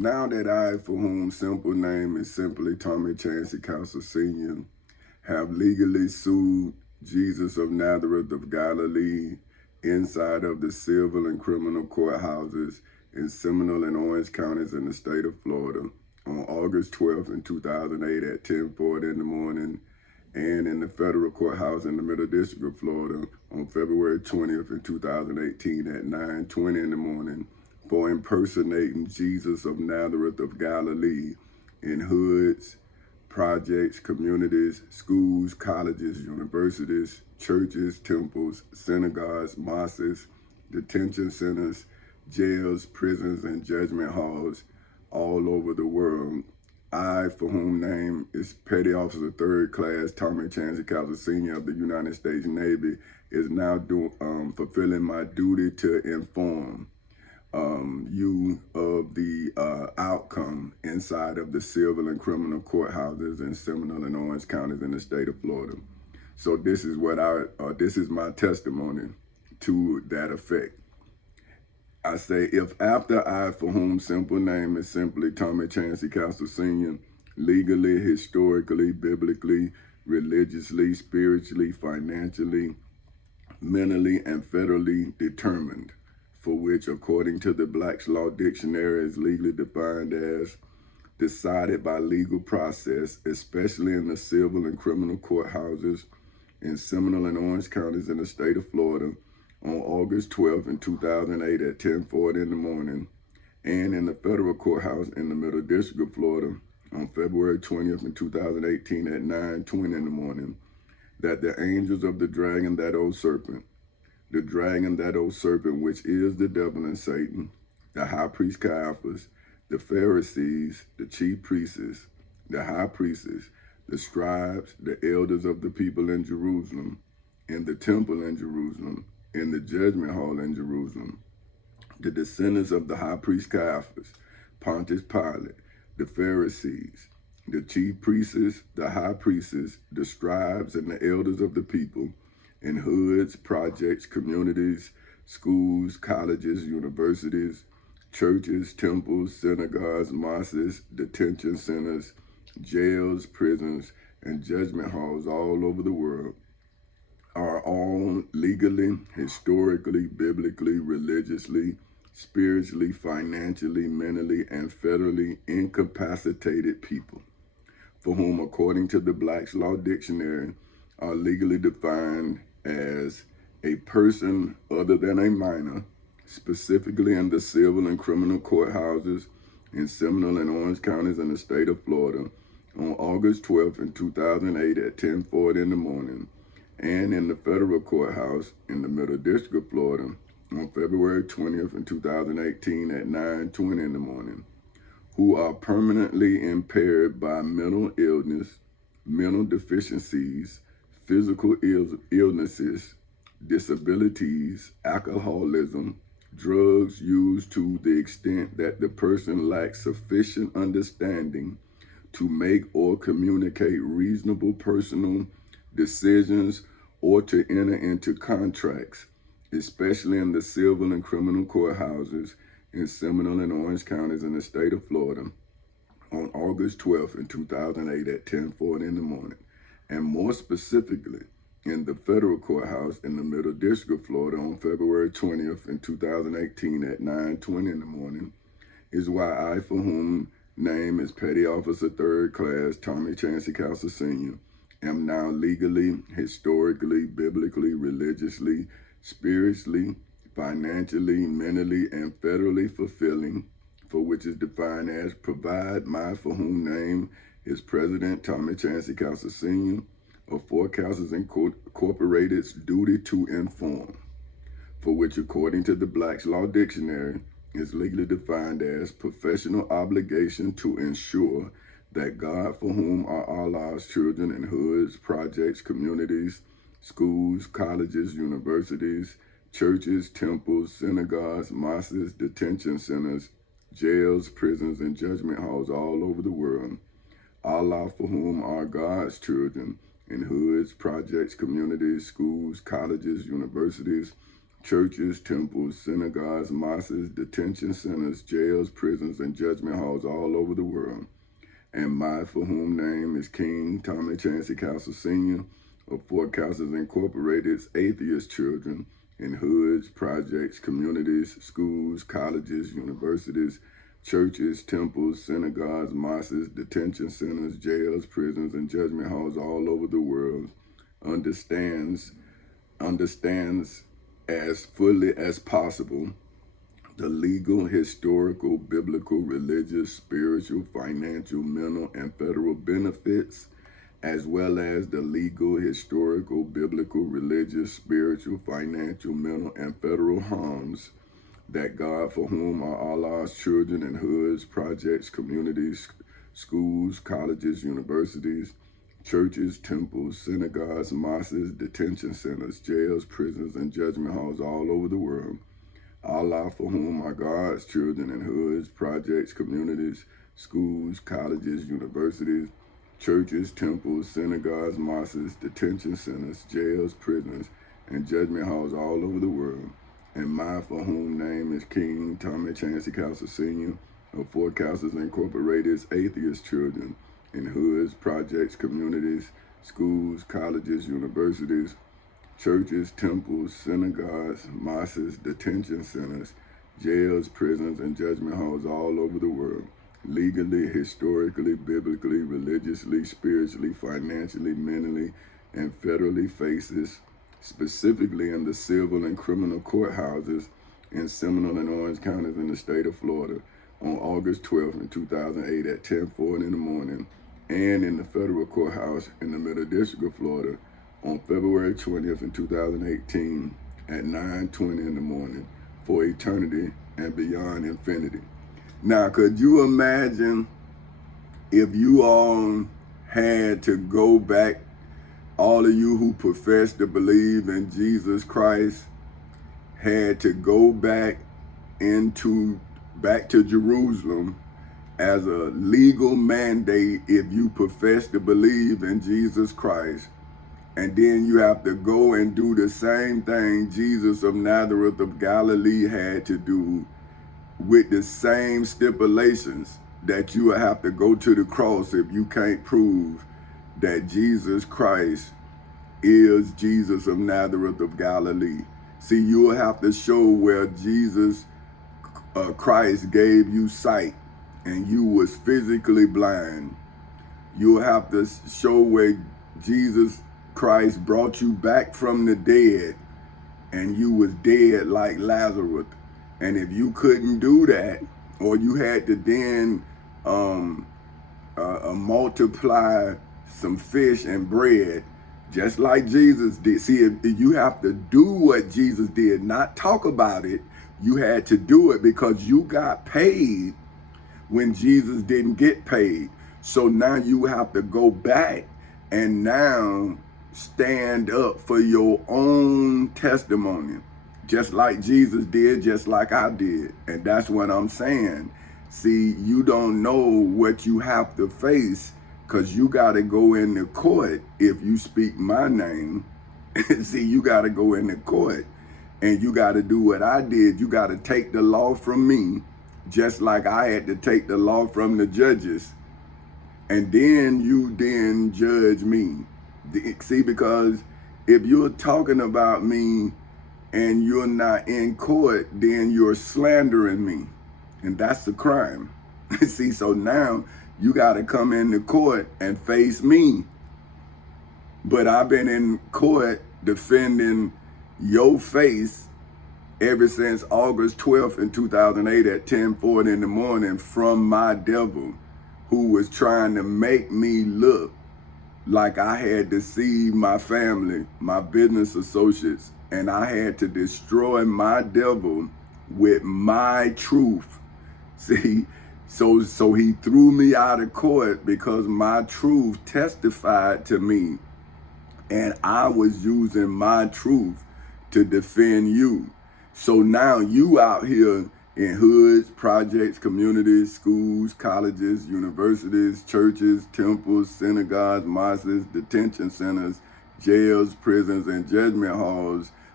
Now that I, for whom simple name is simply Tommy Chancey Council Sr., have legally sued Jesus of Nazareth of Galilee inside of the civil and criminal courthouses in Seminole and Orange counties in the state of Florida on August 12th in 2008 at 10:40 in the morning, and in the federal courthouse in the Middle District of Florida on February 20th in 2018 at 9:20 in the morning for impersonating Jesus of Nazareth of Galilee in hoods, projects, communities, schools, colleges, universities, churches, temples, synagogues, mosques, detention centers, jails, prisons, and judgment halls all over the world. I, for whom name is Petty Officer Third Class Tommy Chancey Council Sr. of the United States Navy, is now fulfilling my duty to inform you of the outcome inside of the civil and criminal courthouses in Seminole and Orange counties in the state of Florida. So this is this is my testimony to that effect. I say, if after I, for whom simple name is simply Tommy Chancey Council Sr., legally, historically, biblically, religiously, spiritually, financially, mentally, and federally determined, for which, according to the Black's Law Dictionary, is legally defined as decided by legal process, especially in the civil and criminal courthouses in Seminole and Orange counties in the state of Florida on August 12th in 2008 at 10:40 in the morning, and in the federal courthouse in the Middle District of Florida on February 20th in 2018 at 9:20 in the morning, that the angels of the dragon, that old serpent, the dragon, that old serpent, which is the devil and Satan, the high priest Caiaphas, the Pharisees, the chief priests, the high priests, the scribes, the elders of the people in Jerusalem, in the temple in Jerusalem, in the judgment hall in Jerusalem, the descendants of the high priest Caiaphas, Pontius Pilate, the Pharisees, the chief priests, the high priests, the scribes, and the elders of the people, in hoods, projects, communities, schools, colleges, universities, churches, temples, synagogues, mosques, detention centers, jails, prisons, and judgment halls all over the world, are all legally, historically, biblically, religiously, spiritually, financially, mentally, and federally incapacitated people, for whom, according to the Black's Law Dictionary, are legally defined as a person other than a minor, specifically in the civil and criminal courthouses in Seminole and Orange counties in the state of Florida on August 12th in 2008 at 10:40 in the morning, and in the federal courthouse in the Middle District of Florida on February 20th in 2018 at 9:20 in the morning, who are permanently impaired by mental illness, mental deficiencies, physical illnesses, disabilities, alcoholism, drugs used to the extent that the person lacks sufficient understanding to make or communicate reasonable personal decisions or to enter into contracts, especially in the civil and criminal courthouses in Seminole and Orange counties in the state of Florida on August 12th in 2008 at 10:40 in the morning, and more specifically in the federal courthouse in the Middle District of Florida on February 20th in 2018 at 9:20 in the morning, is why I, for whom name is Petty Officer Third Class Tommy Chancey Council Sr., am now legally, historically, biblically, religiously, spiritually, financially, mentally, and federally fulfilling, for which is defined as provide my, for whom name is President Tommy Chancey Council Sr. of Four Councils Incorporated's duty to inform, for which, according to the Black's Law Dictionary, is legally defined as professional obligation to ensure that God, for whom are Allah's children in hoods, projects, communities, schools, colleges, universities, churches, temples, synagogues, mosques, detention centers, jails, prisons, and judgment halls all over the world, Allah, for whom are God's children in hoods, projects, communities, schools, colleges, universities, churches, temples, synagogues, mosques, detention centers, jails, prisons, and judgment halls all over the world. And my for whom name is King Tommy Chancey Castle Sr. of Fort Castles Incorporated's atheist children in hoods, projects, communities, schools, colleges, universities, churches, temples, synagogues, mosques, detention centers, jails, prisons, and judgment halls all over the world understands as fully as possible the legal, historical, biblical, religious, spiritual, financial, mental, and federal benefits, as well as the legal, historical, biblical, religious, spiritual, financial, mental, and federal harms that God, for whom are Allah's children in hoods, projects, communities, schools, colleges, universities, churches, temples, synagogues, mosques, detention centers, jails, prisons, and judgment halls all over the world. Allah, for whom are God's children in hoods, projects, communities, schools, colleges, universities, churches, temples, synagogues, mosques, detention centers, jails, prisons, and judgment halls all over the world. And my for whom name is King Tommy Chancey Castle Sr. of Fort Castles Incorporated's atheist children in hoods, projects, communities, schools, colleges, universities, churches, temples, synagogues, mosques, detention centers, jails, prisons, and judgment halls all over the world, legally, historically, biblically, religiously, spiritually, financially, mentally, and federally faces, specifically in the civil and criminal courthouses in Seminole and Orange counties in the state of Florida on August 12th in 2008 at 10:40 in the morning, and in the federal courthouse in the Middle District of Florida on February 20th in 2018 at 9:20 in the morning for eternity and beyond infinity. Now, could you imagine if you all had to go back, all of you who profess to believe in Jesus Christ had to go back to Jerusalem as a legal mandate if you profess to believe in Jesus Christ, and then you have to go and do the same thing Jesus of Nazareth of Galilee had to do with the same stipulations that you have to go to the cross if you can't prove that Jesus Christ is Jesus of Nazareth of Galilee. See, you will have to show where Jesus Christ gave you sight and you was physically blind. You'll have to show where Jesus Christ brought you back from the dead and you was dead like Lazarus. And if you couldn't do that, or you had to then multiply some fish and bread, just like Jesus did. See, if you have to do what Jesus did, not talk about it. You had to do it because you got paid when Jesus didn't get paid. So now you have to go back and now stand up for your own testimony, just like Jesus did, just like I did. And that's what I'm saying. See, you don't know what you have to face because you got to go in the court if you speak my name. See, you got to go in the court and you got to do what I did. You got to take the law from me, just like I had to take the law from the judges. And then you then judge me. See, because if you're talking about me and you're not in court, then you're slandering me. And that's the crime. See, so now you got to come into court and face me. But I've been in court defending your face ever since August 12th in 2008 at 10:40 in the morning from my devil, who was trying to make me look like I had deceived my family, my business associates, and I had to destroy my devil with my truth. See, so he threw me out of court because my truth testified to me, and I was using my truth to defend you. So now you out here in hoods, projects, communities, schools, colleges, universities, churches, temples, synagogues, mosques, detention centers, jails, prisons, and judgment halls,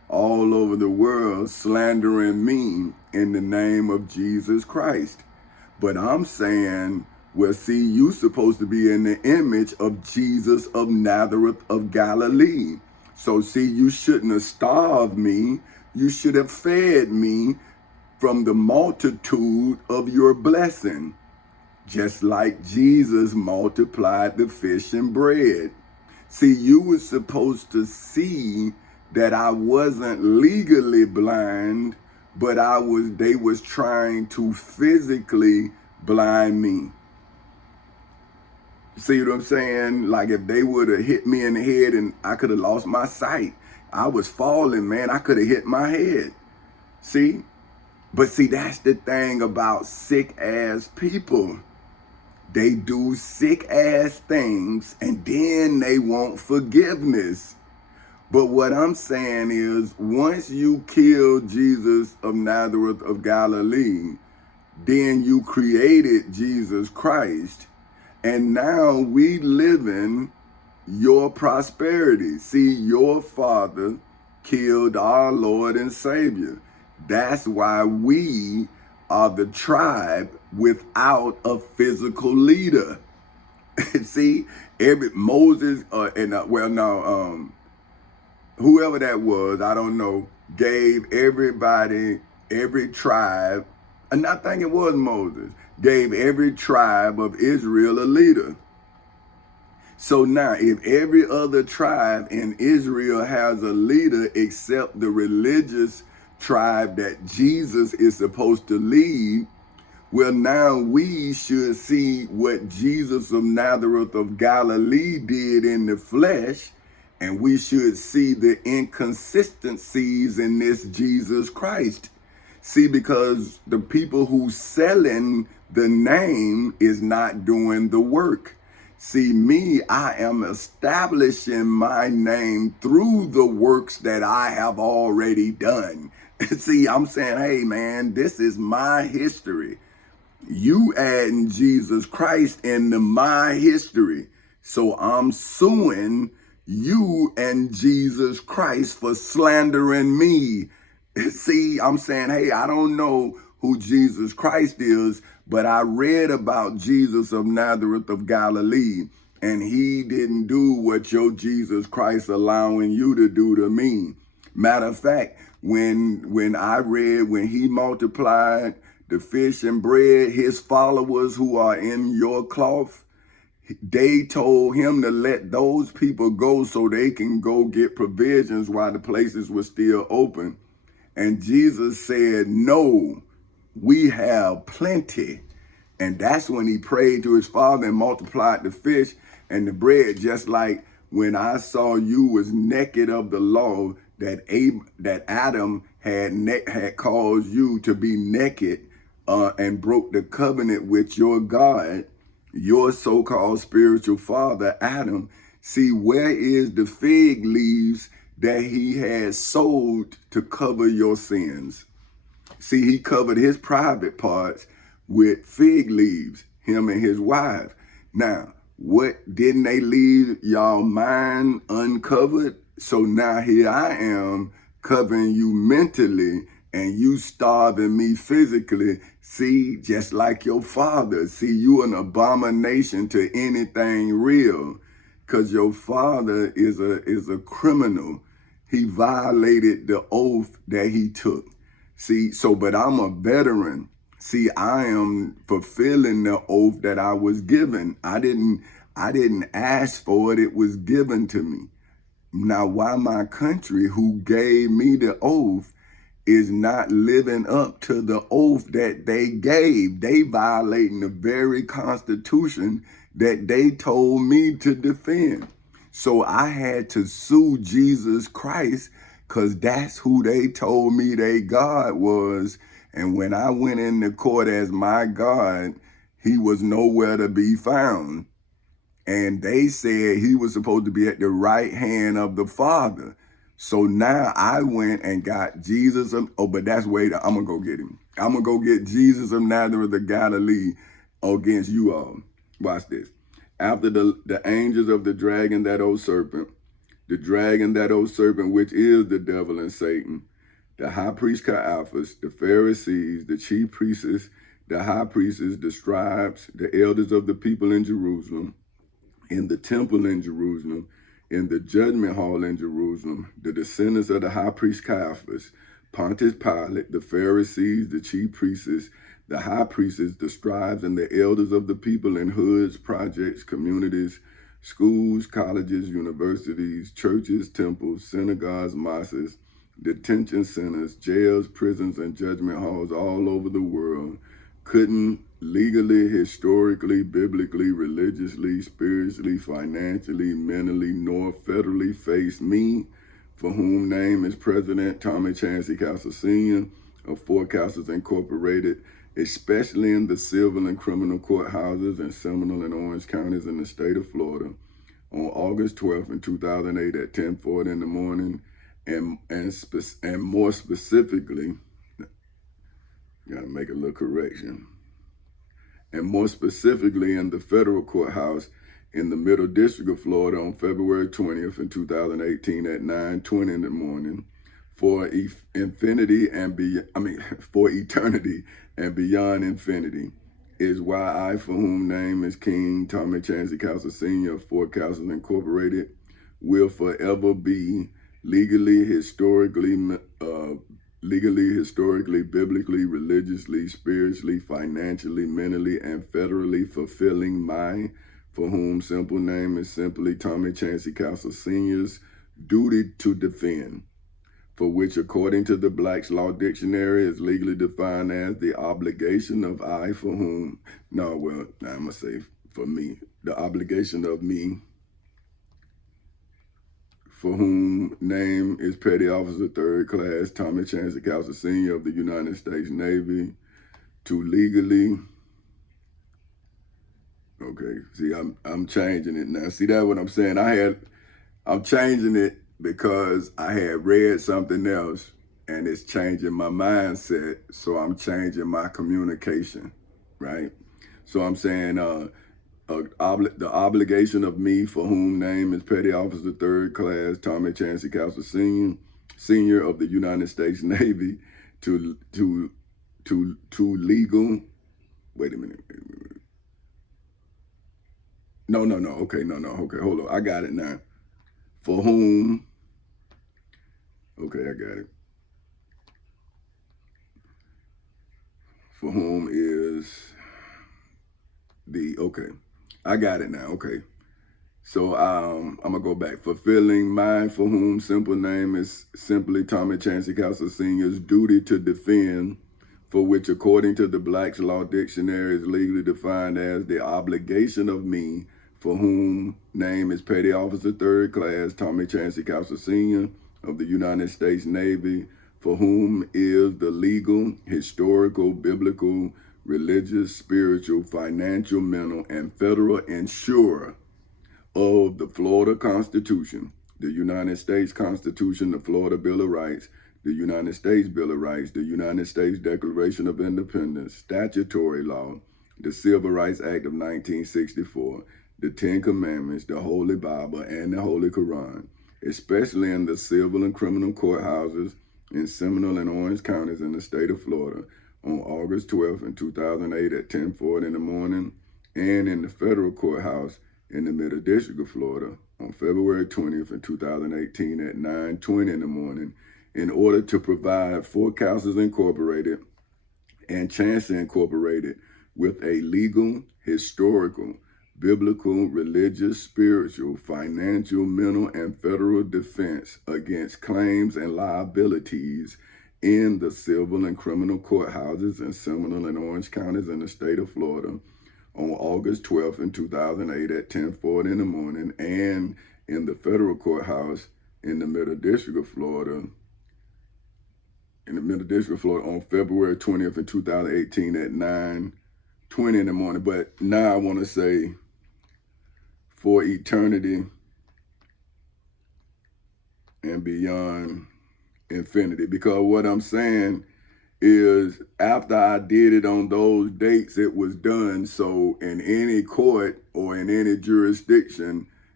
all over the world slandering me in the name of Jesus Christ. But I'm saying, well, see, you supposed to be in the image of Jesus of Nazareth of Galilee. So see, you shouldn't have starved me. You should have fed me from the multitude of your blessing, just like Jesus multiplied the fish and bread. See, you were supposed to see that I wasn't legally blind, but they was trying to physically blind me. See what I'm saying? Like if they would have hit me in the head and I could have lost my sight. I was falling, man. I could have hit my head. See? But see, that's the thing about sick ass people. They do sick ass things and then they want forgiveness. But what I'm saying is, once you kill Jesus of Nazareth of Galilee, then you created Jesus Christ. And now we live in your prosperity. See, your father killed our Lord and Savior. That's why we are the tribe without a physical leader. See, Moses whoever that was, I don't know, gave everybody, every tribe, and I think it was Moses, gave every tribe of Israel a leader. So now, if every other tribe in Israel has a leader except the religious tribe that Jesus is supposed to lead, well, now we should see what Jesus of Nazareth of Galilee did in the flesh, and we should see the inconsistencies in this Jesus Christ. See, because the people who selling the name is not doing the work. See, me, I am establishing my name through the works that I have already done. See, I'm saying, hey, man, this is my history. You adding Jesus Christ into my history. So I'm suing you and Jesus Christ for slandering me. See, I'm saying, hey, I don't know who Jesus Christ is, but I read about Jesus of Nazareth of Galilee, and he didn't do what your Jesus Christ allowing you to do to me. Matter of fact, when I read, when he multiplied the fish and bread, his followers who are in your cloth, they told him to let those people go so they can go get provisions while the places were still open. And Jesus said, no, we have plenty. And that's when he prayed to his father and multiplied the fish and the bread, just like when I saw you was naked of the law, that Adam had caused you to be naked and broke the covenant with your God, your so-called spiritual father, Adam. See, where is the fig leaves that he had sold to cover your sins? See, he covered his private parts with fig leaves, him and his wife. Now, what didn't they leave y'all mind uncovered? So now here I am covering you mentally and you starving me physically. See, just like your father. See, you an abomination to anything real, because your father is a criminal. He violated the oath that he took. See, but I'm a veteran. See, I am fulfilling the oath that I was given. I didn't ask for it. It was given to me. Now, why my country, who gave me the oath, is not living up to the oath that they gave? They violating the very Constitution that they told me to defend. So I had to sue Jesus Christ, because that's who they told me their God was. And when I went into court as my God, he was nowhere to be found. And they said he was supposed to be at the right hand of the Father. So now I went and got Jesus. But that's I'm going to go get him. I'm going to go get Jesus of Nazareth of Galilee against you all. Watch this. After the angels of the dragon, that old serpent, the dragon, that old serpent, which is the devil and Satan, the high priest Caiaphas, the Pharisees, the chief priests, the high priests, the scribes, the elders of the people in Jerusalem, in the temple in Jerusalem, in the judgment hall in Jerusalem, the descendants of the high priest Caiaphas, Pontius Pilate, the Pharisees, the chief priests, the high priests, the scribes, and the elders of the people in hoods, projects, communities, schools, colleges, universities, churches, temples, synagogues, mosques, detention centers, jails, prisons, and judgment halls all over the world couldn't legally, historically, biblically, religiously, spiritually, financially, mentally, nor federally face me, for whom name is President Tommy Chancey Castle Sr. of Forecasters Incorporated, especially in the civil and criminal courthouses in Seminole and Orange counties in the state of Florida, on August 12th in 2008 at 10:40 in the morning, and more specifically, gotta make a little correction, and more specifically in the federal courthouse in the Middle District of Florida on February 20th in 2018 at 9:20 in the morning, for eternity and beyond infinity, is why I, for whom name is King Tommy Chancey Castle Sr. of Forecasters Incorporated, will forever be legally, historically, biblically, religiously, spiritually, financially, mentally, and federally fulfilling my, for whom simple name is simply Tommy Chancey Castle Sr.'s duty to defend, for which according to the Black's Law Dictionary is legally defined as the obligation of I, for whom, I'm gonna say for me, the obligation of me, for whom name is Petty Officer 3rd Class Tommy Chancey Castle Sr. of the United States Navy, to legally, okay, see, I'm changing it now. See that what I'm saying? I'm changing it because I had read something else and it's changing my mindset, so I'm changing my communication, right? So I'm saying the obligation of me, for whom name is Petty Officer 3rd Class Tommy Chancey Castle Senior of the United States Navy, to legal. Wait a minute. No. Okay, okay, hold on. I got it now. For whom? Okay, I got it. For whom is okay. I got it now, okay. So I'm gonna go back. Fulfilling mine, for whom simple name is simply Tommy Chancey Castle Sr.'s duty to defend, for which according to the Black's Law Dictionary is legally defined as the obligation of me, for whom name is Petty Officer 3rd Class Tommy Chancey Castle Sr. of the United States Navy, for whom is the legal, historical, biblical, religious, spiritual, financial, mental, and federal insurer of the Florida Constitution, the United States Constitution, the Florida Bill of Rights, the United States Bill of Rights, the United States Declaration of Independence, statutory law, the Civil Rights Act of 1964, the Ten Commandments, the Holy Bible, and the Holy Quran, especially in the civil and criminal courthouses in Seminole and Orange counties in the state of Florida on August 12th in 2008 at 10:40 in the morning, and in the federal courthouse in the Middle District of Florida on February 20th in 2018 at 9:20 in the morning, in order to provide Forecasters Incorporated and Chancey Incorporated with a legal, historical, biblical, religious, spiritual, financial, mental, and federal defense against claims and liabilities in the civil and criminal courthouses in Seminole and Orange counties in the state of Florida on August 12th in 2008 at 10:40 in the morning, and in the federal courthouse in the Middle District of Florida, on February 20th in 2018 at 9:20 in the morning. But now I want to say for eternity and beyond infinity, because what I'm saying is after I did it on those dates, it was done. So in any court or in any jurisdiction,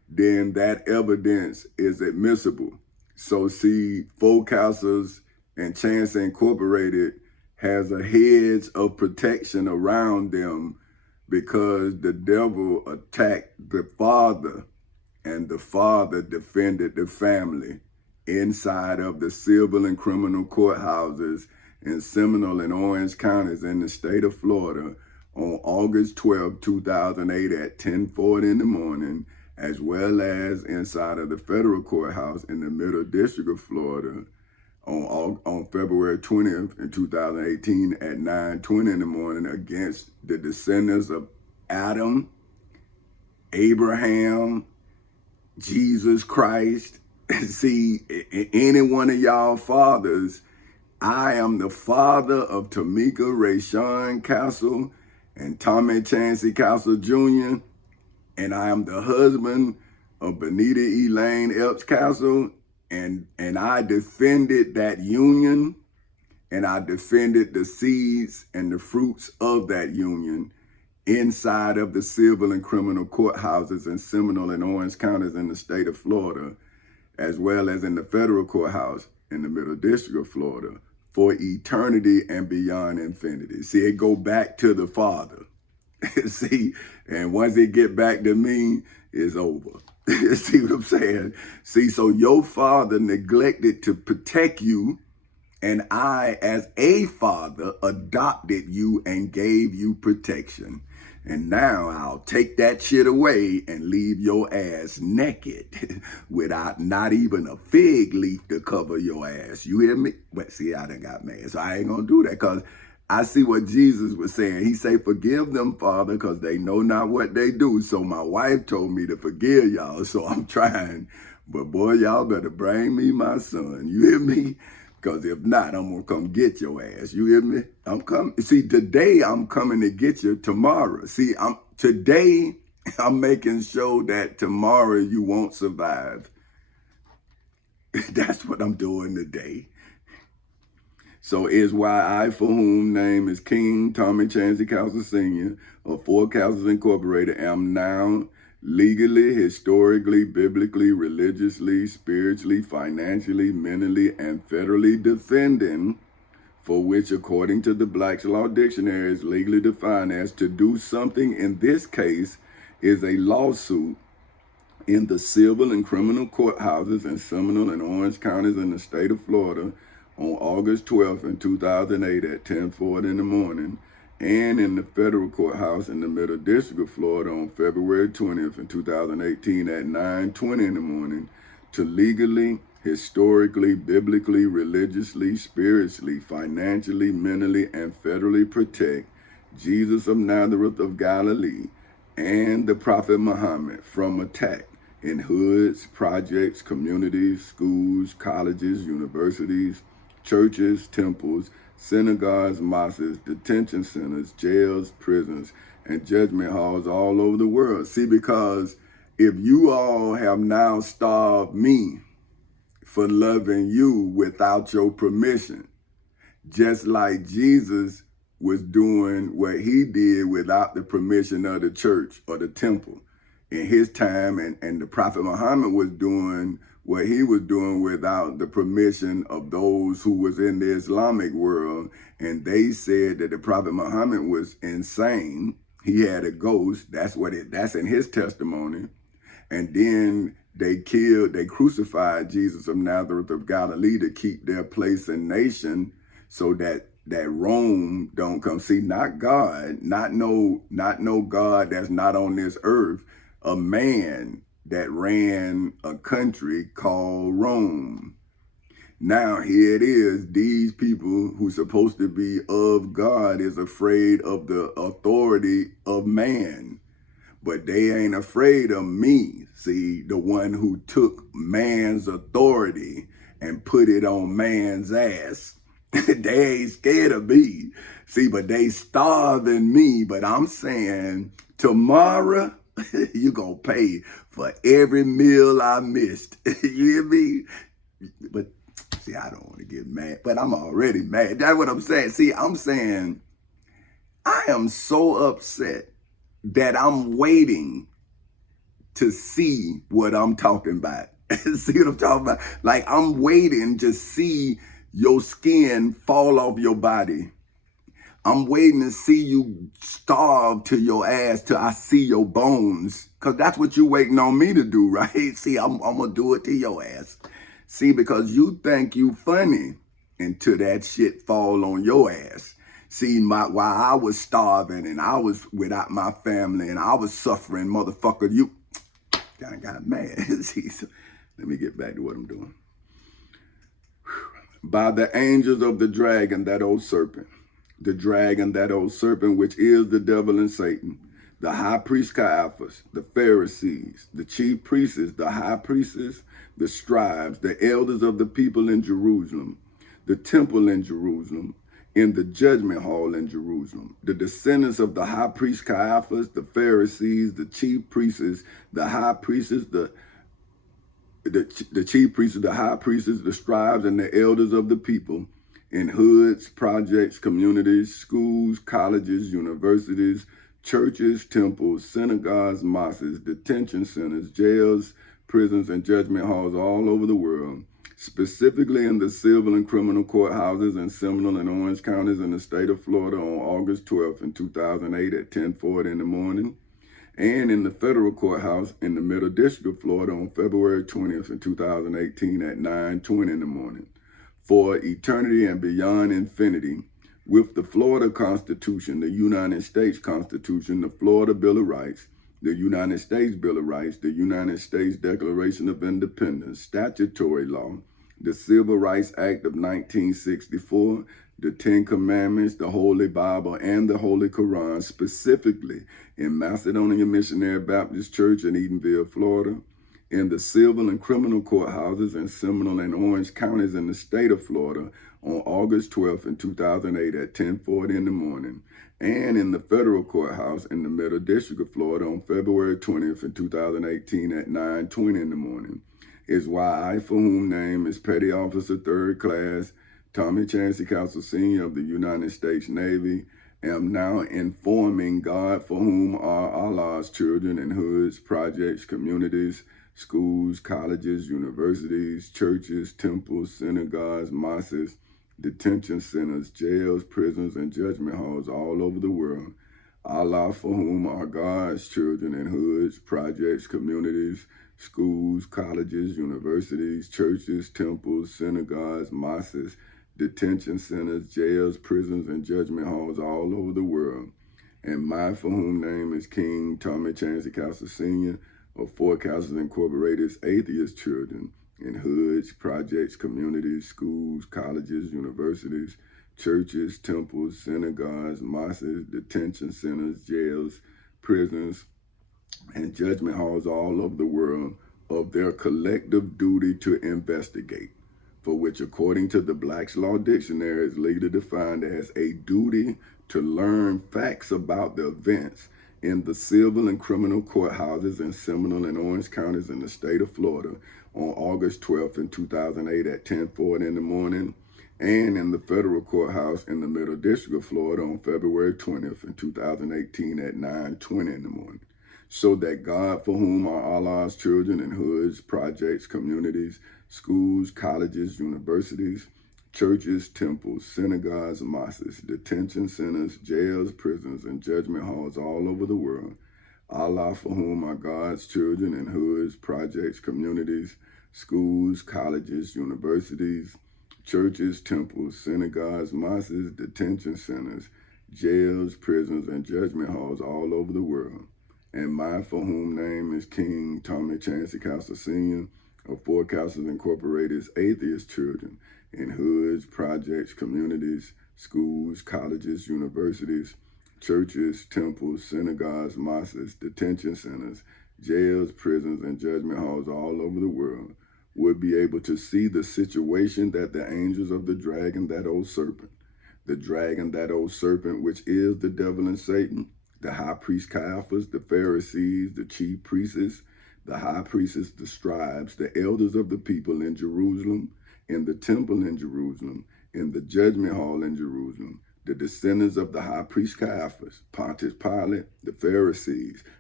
then that evidence is admissible. So see, Forecasters and Chance Incorporated has a hedge of protection around them because the devil attacked the father and the father defended the family inside of the civil and criminal courthouses in Seminole and Orange counties in the state of Florida on August 12, 2008 at 10:40 in the morning, as well as inside of the federal courthouse in the Middle District of Florida on February 20th in 2018 at 9:20 in the morning against the descendants of Adam, Abraham, Jesus Christ. See, any one of y'all fathers, I am the father of Tamika Rayshawn Castle and Tommy Chancey Castle Jr., and I am the husband of Benita Elaine Epps Castle, and I defended that union, and I defended the seeds and the fruits of that union inside of the civil and criminal courthouses in Seminole and Orange counties in the state of Florida, as well as in the federal courthouse in the Middle District of Florida for eternity and beyond infinity. See, it go back to the Father. See, and once it get back to me, it's over. See what I'm saying? See, so your father neglected to protect you, and I, as a father, adopted you and gave you protection. And now I'll take that shit away and leave your ass naked without not even a fig leaf to cover your ass. You hear me? But see, I done got mad. So I ain't gonna do that because I see what Jesus was saying. He say, forgive them, Father, because they know not what they do. So my wife told me to forgive y'all, so I'm trying. But boy, y'all better bring me my son. You hear me? Because if not, I'm going to come get your ass. You hear me? I'm coming. See, today I'm coming to get you. Tomorrow. See, today I'm making sure that tomorrow you won't survive. That's what I'm doing today. So is why I, for whom name is King Tommy Chancey Castle Sr. of Forecasters Incorporated, am now legally, historically, biblically, religiously, spiritually, financially, mentally, and federally defending, for which, according to the Black's Law Dictionary, is legally defined as to do something. In this case, is a lawsuit in the civil and criminal courthouses in Seminole and Orange counties in the state of Florida on August 12th in 2008 at 10:40 in the morning, and in the federal courthouse in the Middle District of Florida on February 20th in 2018 at 9:20 in the morning, to legally, historically, biblically, religiously, spiritually, financially, mentally, and federally protect Jesus of Nazareth of Galilee and the Prophet Muhammad from attack in hoods, projects, communities, schools, colleges, universities, churches, temples, synagogues, mosques, detention centers, jails, prisons, and judgment halls all over the world. See, because if you all have now starved me for loving you without your permission, just like Jesus was doing what he did without the permission of the church or the temple in his time, and the Prophet Muhammad was doing what he was doing without the permission of those who was in the Islamic world. And they said that the Prophet Muhammad was insane. He had a ghost. That's in his testimony. And then they crucified Jesus of Nazareth of Galilee to keep their place and nation so that Rome don't come. See, not God, not no God that's not on this earth, a man that ran a country called Rome. Now here it is, these people who's supposed to be of God is afraid of the authority of man. But they ain't afraid of me. See, the one who took man's authority and put it on man's ass. They ain't scared of me. See, but they starving me. But I'm saying tomorrow, you gonna pay for every meal I missed. You hear me? But see, I don't want to get mad, but I'm already mad. That's what I'm saying. See, I'm saying I am so upset that I'm waiting to see what I'm talking about. See what I'm talking about? Like, I'm waiting to see your skin fall off your body. I'm waiting to see you starve to your ass till I see your bones. Because that's what you waiting on me to do, right? See, I'm going to do it to your ass. See, because you think you funny until that shit fall on your ass. See, while I was starving and I was without my family and I was suffering, motherfucker, you kind of got mad. See, so let me get back to what I'm doing. By the angels of the dragon, that old serpent, the dragon, that old serpent, which is the devil and Satan, the high priest Caiaphas, the Pharisees, the chief priests, the high priests, the scribes, the elders of the people in Jerusalem, the temple in Jerusalem, in the judgment hall in Jerusalem, the descendants of the high priest Caiaphas, the Pharisees, the chief priests, the high priests, the chief priests, the high priests, the scribes, and the elders of the people in hoods, projects, communities, schools, colleges, universities, churches, temples, synagogues, mosques, detention centers, jails, prisons, and judgment halls all over the world, specifically in the civil and criminal courthouses in Seminole and Orange counties in the state of Florida on August 12th in 2008 at 10:40 in the morning, and in the federal courthouse in the Middle District of Florida on February 20th in 2018 at 9:20 in the morning, for eternity and beyond infinity, with the Florida Constitution, the United States Constitution, the Florida Bill of Rights, the United States Bill of Rights, the United States Declaration of Independence, statutory law, the Civil Rights Act of 1964, the Ten Commandments, the Holy Bible, and the Holy Quran, specifically in Macedonia Missionary Baptist Church in Edenville, Florida, in the civil and criminal courthouses in Seminole and Orange counties in the state of Florida on August 12th in 2008 at 10:40 in the morning, and in the federal courthouse in the Middle District of Florida on February 20th in 2018 at 9:20 in the morning, is why I, for whom name is Petty Officer 3rd Class Tommy Chancey Castle Sr. of the United States Navy, am now informing God, for whom are Allah's children in hoods, projects, communities, schools, colleges, universities, churches, temples, synagogues, mosques, detention centers, jails, prisons, and judgment halls all over the world. Allah, for whom are God's children in hoods, projects, communities, schools, colleges, universities, churches, temples, synagogues, mosques, detention centers, jails, prisons, and judgment halls all over the world. And my, for whom name is King Tommy Chancey Castle Sr. of Four Castles Incorporated's atheist children in hoods, projects, communities, schools, colleges, universities, churches, temples, synagogues, mosques, detention centers, jails, prisons, and judgment halls all over the world, of their collective duty to investigate, for which, according to the Black's Law Dictionary, is legally defined as a duty to learn facts about the events in the civil and criminal courthouses in Seminole and Orange counties in the state of Florida on August 12th in 2008 at 10:40 in the morning, and in the federal courthouse in the Middle District of Florida on February 20th in 2018 at 9:20 in the morning. So that God, for whom are Allah's children in hoods, projects, communities, schools, colleges, universities, churches, temples, synagogues, mosques, detention centers, jails, prisons, and judgment halls all over the world. Allah, for whom are God's children in hoods, projects, communities, schools, colleges, universities, churches, temples, synagogues, mosques, detention centers, jails, prisons, and judgment halls all over the world. And my, for whom name is King Tommy Chancey Castle Sr. of Four Castles Incorporated's atheist children in hoods, projects, communities, schools, colleges, universities, churches, temples, synagogues, mosques, detention centers, jails, prisons, and judgment halls all over the world, would be able to see the situation that the angels of the dragon, that old serpent, the dragon, that old serpent, which is the devil and Satan, the high priest Caiaphas, the Pharisees, the chief priests, the high priests, the scribes, the elders of the people in Jerusalem, in the temple in Jerusalem, in the judgment hall in Jerusalem, the descendants of the high priest Caiaphas, Pontius Pilate, the Pharisees,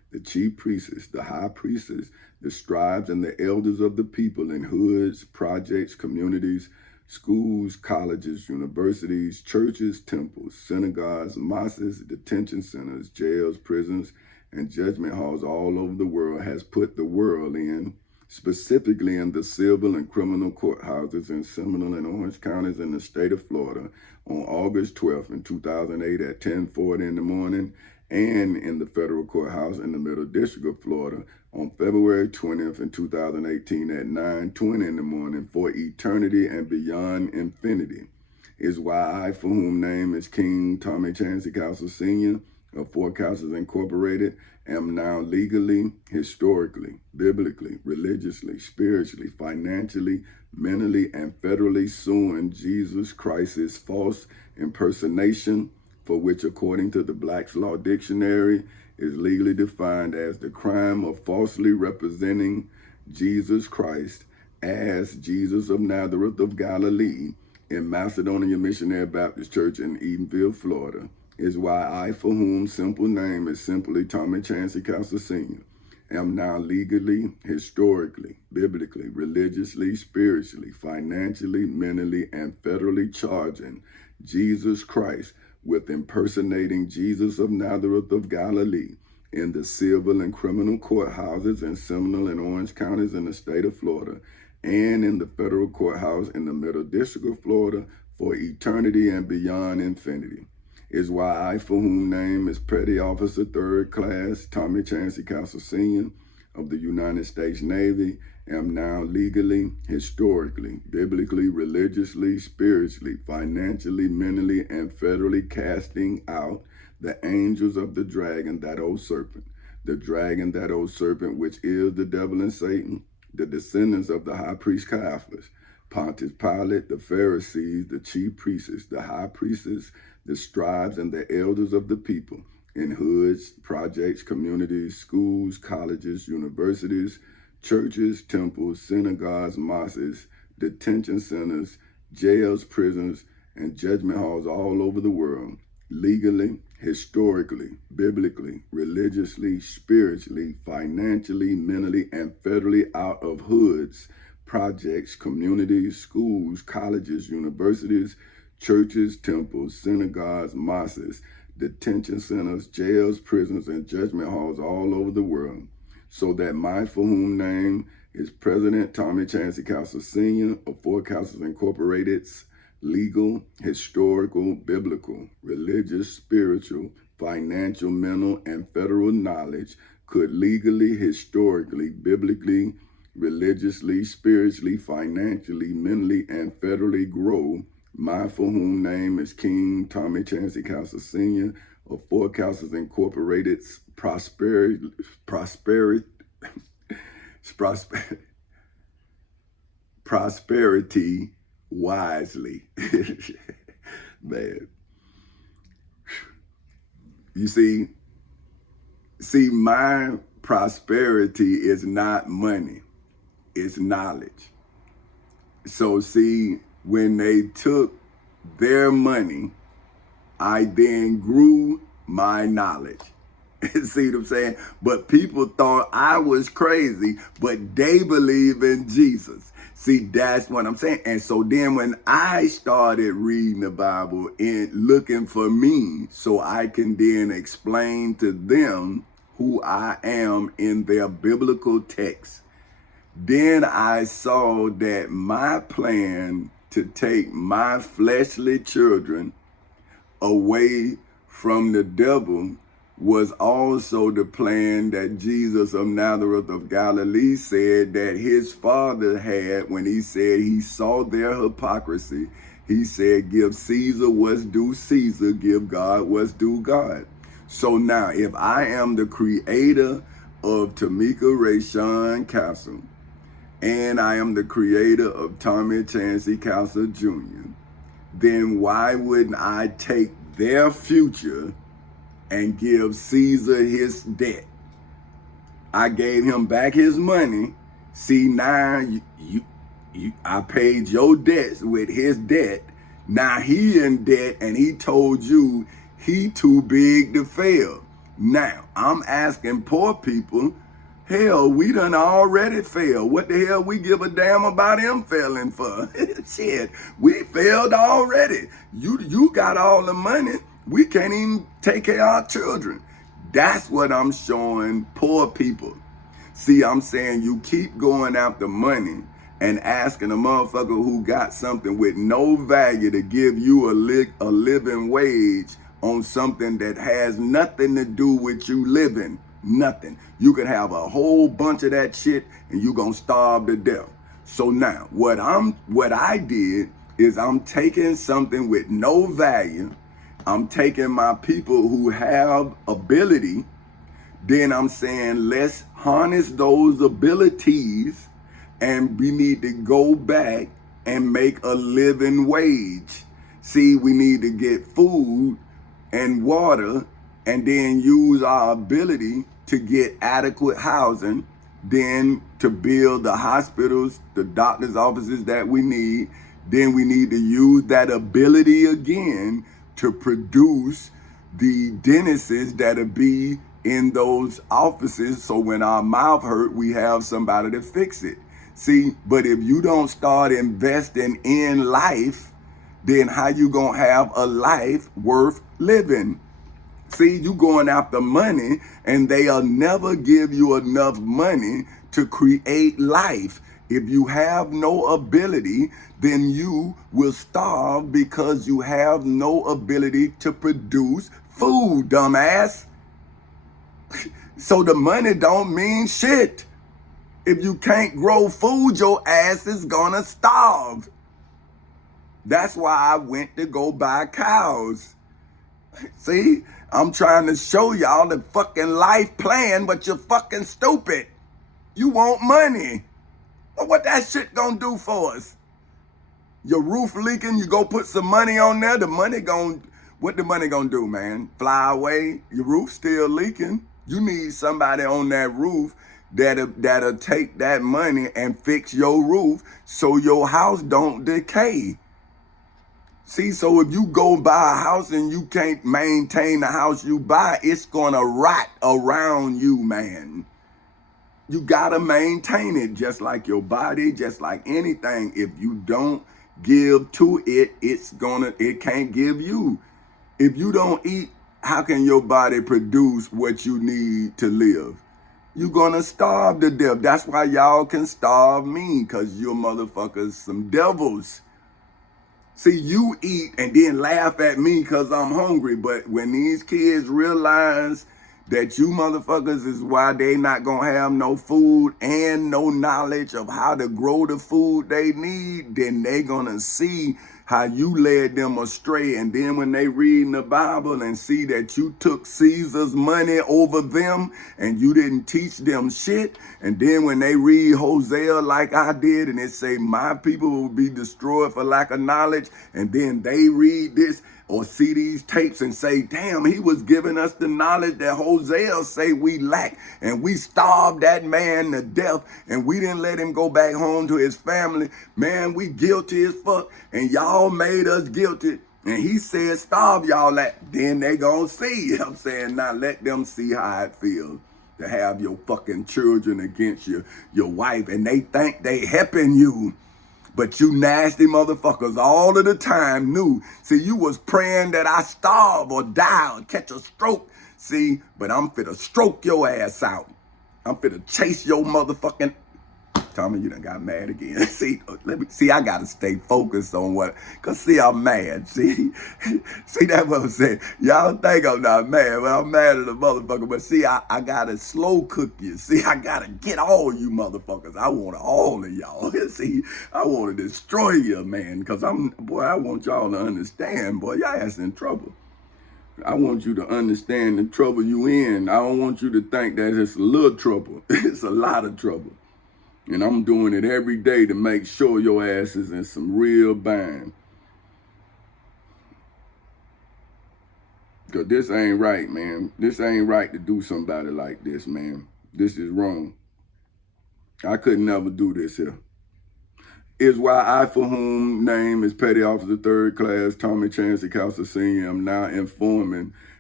the chief priests, the high priests, the scribes, and the elders of the people in hoods, projects, communities, schools, colleges, universities, churches, temples, synagogues, mosques, detention centers, jails, prisons, and judgment halls all over the world has put the world in, specifically in the civil and criminal courthouses in Seminole and Orange counties in the state of Florida on August 12th in 2008 at 10:40 in the morning, and in the federal courthouse in the Middle District of Florida on February 20th in 2018 at 9:20 in the morning for eternity and beyond infinity. Is why I, for whom name is King Tommy Chancey Castle Sr. of Four Castles Incorporated, am now legally, historically, biblically, religiously, spiritually, financially, mentally, and federally suing Jesus Christ's false impersonation, for which, according to the Black's Law Dictionary, is legally defined as the crime of falsely representing Jesus Christ as Jesus of Nazareth of Galilee in Macedonia Missionary Baptist Church in Edenville, Florida. Is why I, for whom simple name is simply Tommy Chancey Castle Sr., am now legally, historically, biblically, religiously, spiritually, financially, mentally, and federally charging Jesus Christ with impersonating Jesus of Nazareth of Galilee in the civil and criminal courthouses in Seminole and Orange counties in the state of Florida, and in the federal courthouse in the Middle District of Florida for eternity and beyond infinity. Is why I, for whom name is Petty Officer 3rd Class Tommy Chancey Castle Sr. of the United States Navy, am now legally, historically, biblically, religiously, spiritually, financially, mentally, and federally casting out the angels of the dragon, that old serpent, the dragon, that old serpent, which is the devil and Satan, the descendants of the high priest Caiaphas, Pontius Pilate, the Pharisees, the chief priests, the high priests, the scribes, and the elders of the people in hoods, projects, communities, schools, colleges, universities, churches, temples, synagogues, mosques, detention centers, jails, prisons, and judgment halls all over the world, legally, historically, biblically, religiously, spiritually, financially, mentally, and federally out of hoods, projects, communities, schools, colleges, universities, churches, temples, synagogues, mosques, detention centers, jails, prisons, and judgment halls all over the world, so that my, for whom name is President Tommy Chancey Castle Sr. of Four Castles Incorporated's legal, historical, biblical, religious, spiritual, financial, mental, and federal knowledge could legally, historically, biblically, religiously, spiritually, financially, mentally, and federally grow. My, for whom name is King Tommy Chancey Castle Sr. of Four Castles Incorporated's prosperity wisely. Man. You see, my prosperity is not money, it's knowledge. So see, when they took their money, I then grew my knowledge. See what I'm saying? But people thought I was crazy, but they believe in Jesus. See, that's what I'm saying. And so then when I started reading the Bible and looking for me, so I can then explain to them who I am in their biblical text, then I saw that my plan to take my fleshly children away from the devil was also the plan that Jesus of Nazareth of Galilee said that his father had when he said he saw their hypocrisy. He said, give Caesar what's due Caesar, give God what's due God. So now, if I am the creator of Tamika Rayshawn Castle, and I am the creator of Tommy Chancey Castle Jr., then why wouldn't I take their future and give Caesar his debt? I gave him back his money. See, now I paid your debts with his debt. Now he in debt, and he told you he too big to fail. Now, I'm asking poor people, hell, we done already failed. What the hell we give a damn about him failing for? Shit, we failed already. You got all the money. We can't even take care of our children. That's what I'm showing poor people. See, I'm saying you keep going after money and asking a motherfucker who got something with no value to give you a living wage on something that has nothing to do with you living. Nothing. You could have a whole bunch of that shit and you gonna starve to death. So now, what I did is I'm taking something with no value. I'm taking my people who have ability. Then I'm saying, let's harness those abilities and we need to go back and make a living wage. See, we need to get food and water and then use our ability to get adequate housing, then to build the hospitals, the doctor's offices that we need. Then we need to use that ability again to produce the dentists that'll be in those offices, so when our mouth hurt, we have somebody to fix it. See, but if you don't start investing in life, then how you gonna have a life worth living? See, you going after money and they'll never give you enough money to create life. If you have no ability, then you will starve because you have no ability to produce food, dumbass. So the money don't mean shit. If you can't grow food, your ass is gonna starve. That's why I went to go buy cows. See, I'm trying to show y'all the fucking life plan, but you're fucking stupid. You want money. Well, what that shit gonna do for us? Your roof leaking, you go put some money on there, what the money gonna do, man? Fly away? Your roof still leaking. You need somebody on that roof that'll take that money and fix your roof so your house don't decay. See, so if you go buy a house and you can't maintain the house you buy, it's gonna rot around you, man. You gotta maintain it, just like your body, just like anything. If you don't give to it, it can't give you. If you don't eat, how can your body produce what you need to live? You're gonna starve to death. That's why y'all can starve me, because you're motherfuckers some devils. See, you eat and then laugh at me because I'm hungry, but when these kids realize that you motherfuckers is why they not gonna have no food and no knowledge of how to grow the food they need, then they gonna see how you led them astray. And then when they read in the Bible and see that you took Caesar's money over them and you didn't teach them shit, and then when they read Hosea like I did and it say my people will be destroyed for lack of knowledge, and then they read this or see these tapes and say, damn, he was giving us the knowledge that Hosea say we lack, and we starved that man to death and we didn't let him go back home to his family. Man, we guilty as fuck and y'all made us guilty. And he said, starve y'all that. Then they gonna see. I'm saying, now let them see how it feels to have your fucking children against your wife and they think they helping you. But you nasty motherfuckers all of the time knew. See, you was praying that I starve or die or catch a stroke. See, but I'm finna stroke your ass out. I'm finna chase your motherfucking... Tommy, you done got mad again. See, I gotta stay focused on cause see, I'm mad. See, that's what I'm saying. Y'all think I'm not mad, but I'm mad at the motherfucker. But see, I gotta slow cook you. See, I gotta get all you motherfuckers. I want all of y'all. See, I want to destroy you, man. Cause I want y'all to understand, boy, y'all ass in trouble. I want you to understand the trouble you in. I don't want you to think that it's a little trouble. It's a lot of trouble. And I'm doing it every day to make sure your ass is in some real bind. Because this ain't right, man. This ain't right to do somebody like this, man. This is wrong. I could never do this here. Is why I, for whom name is Petty Officer 3rd Class Tommy Chancey Counselor Sr., am now informing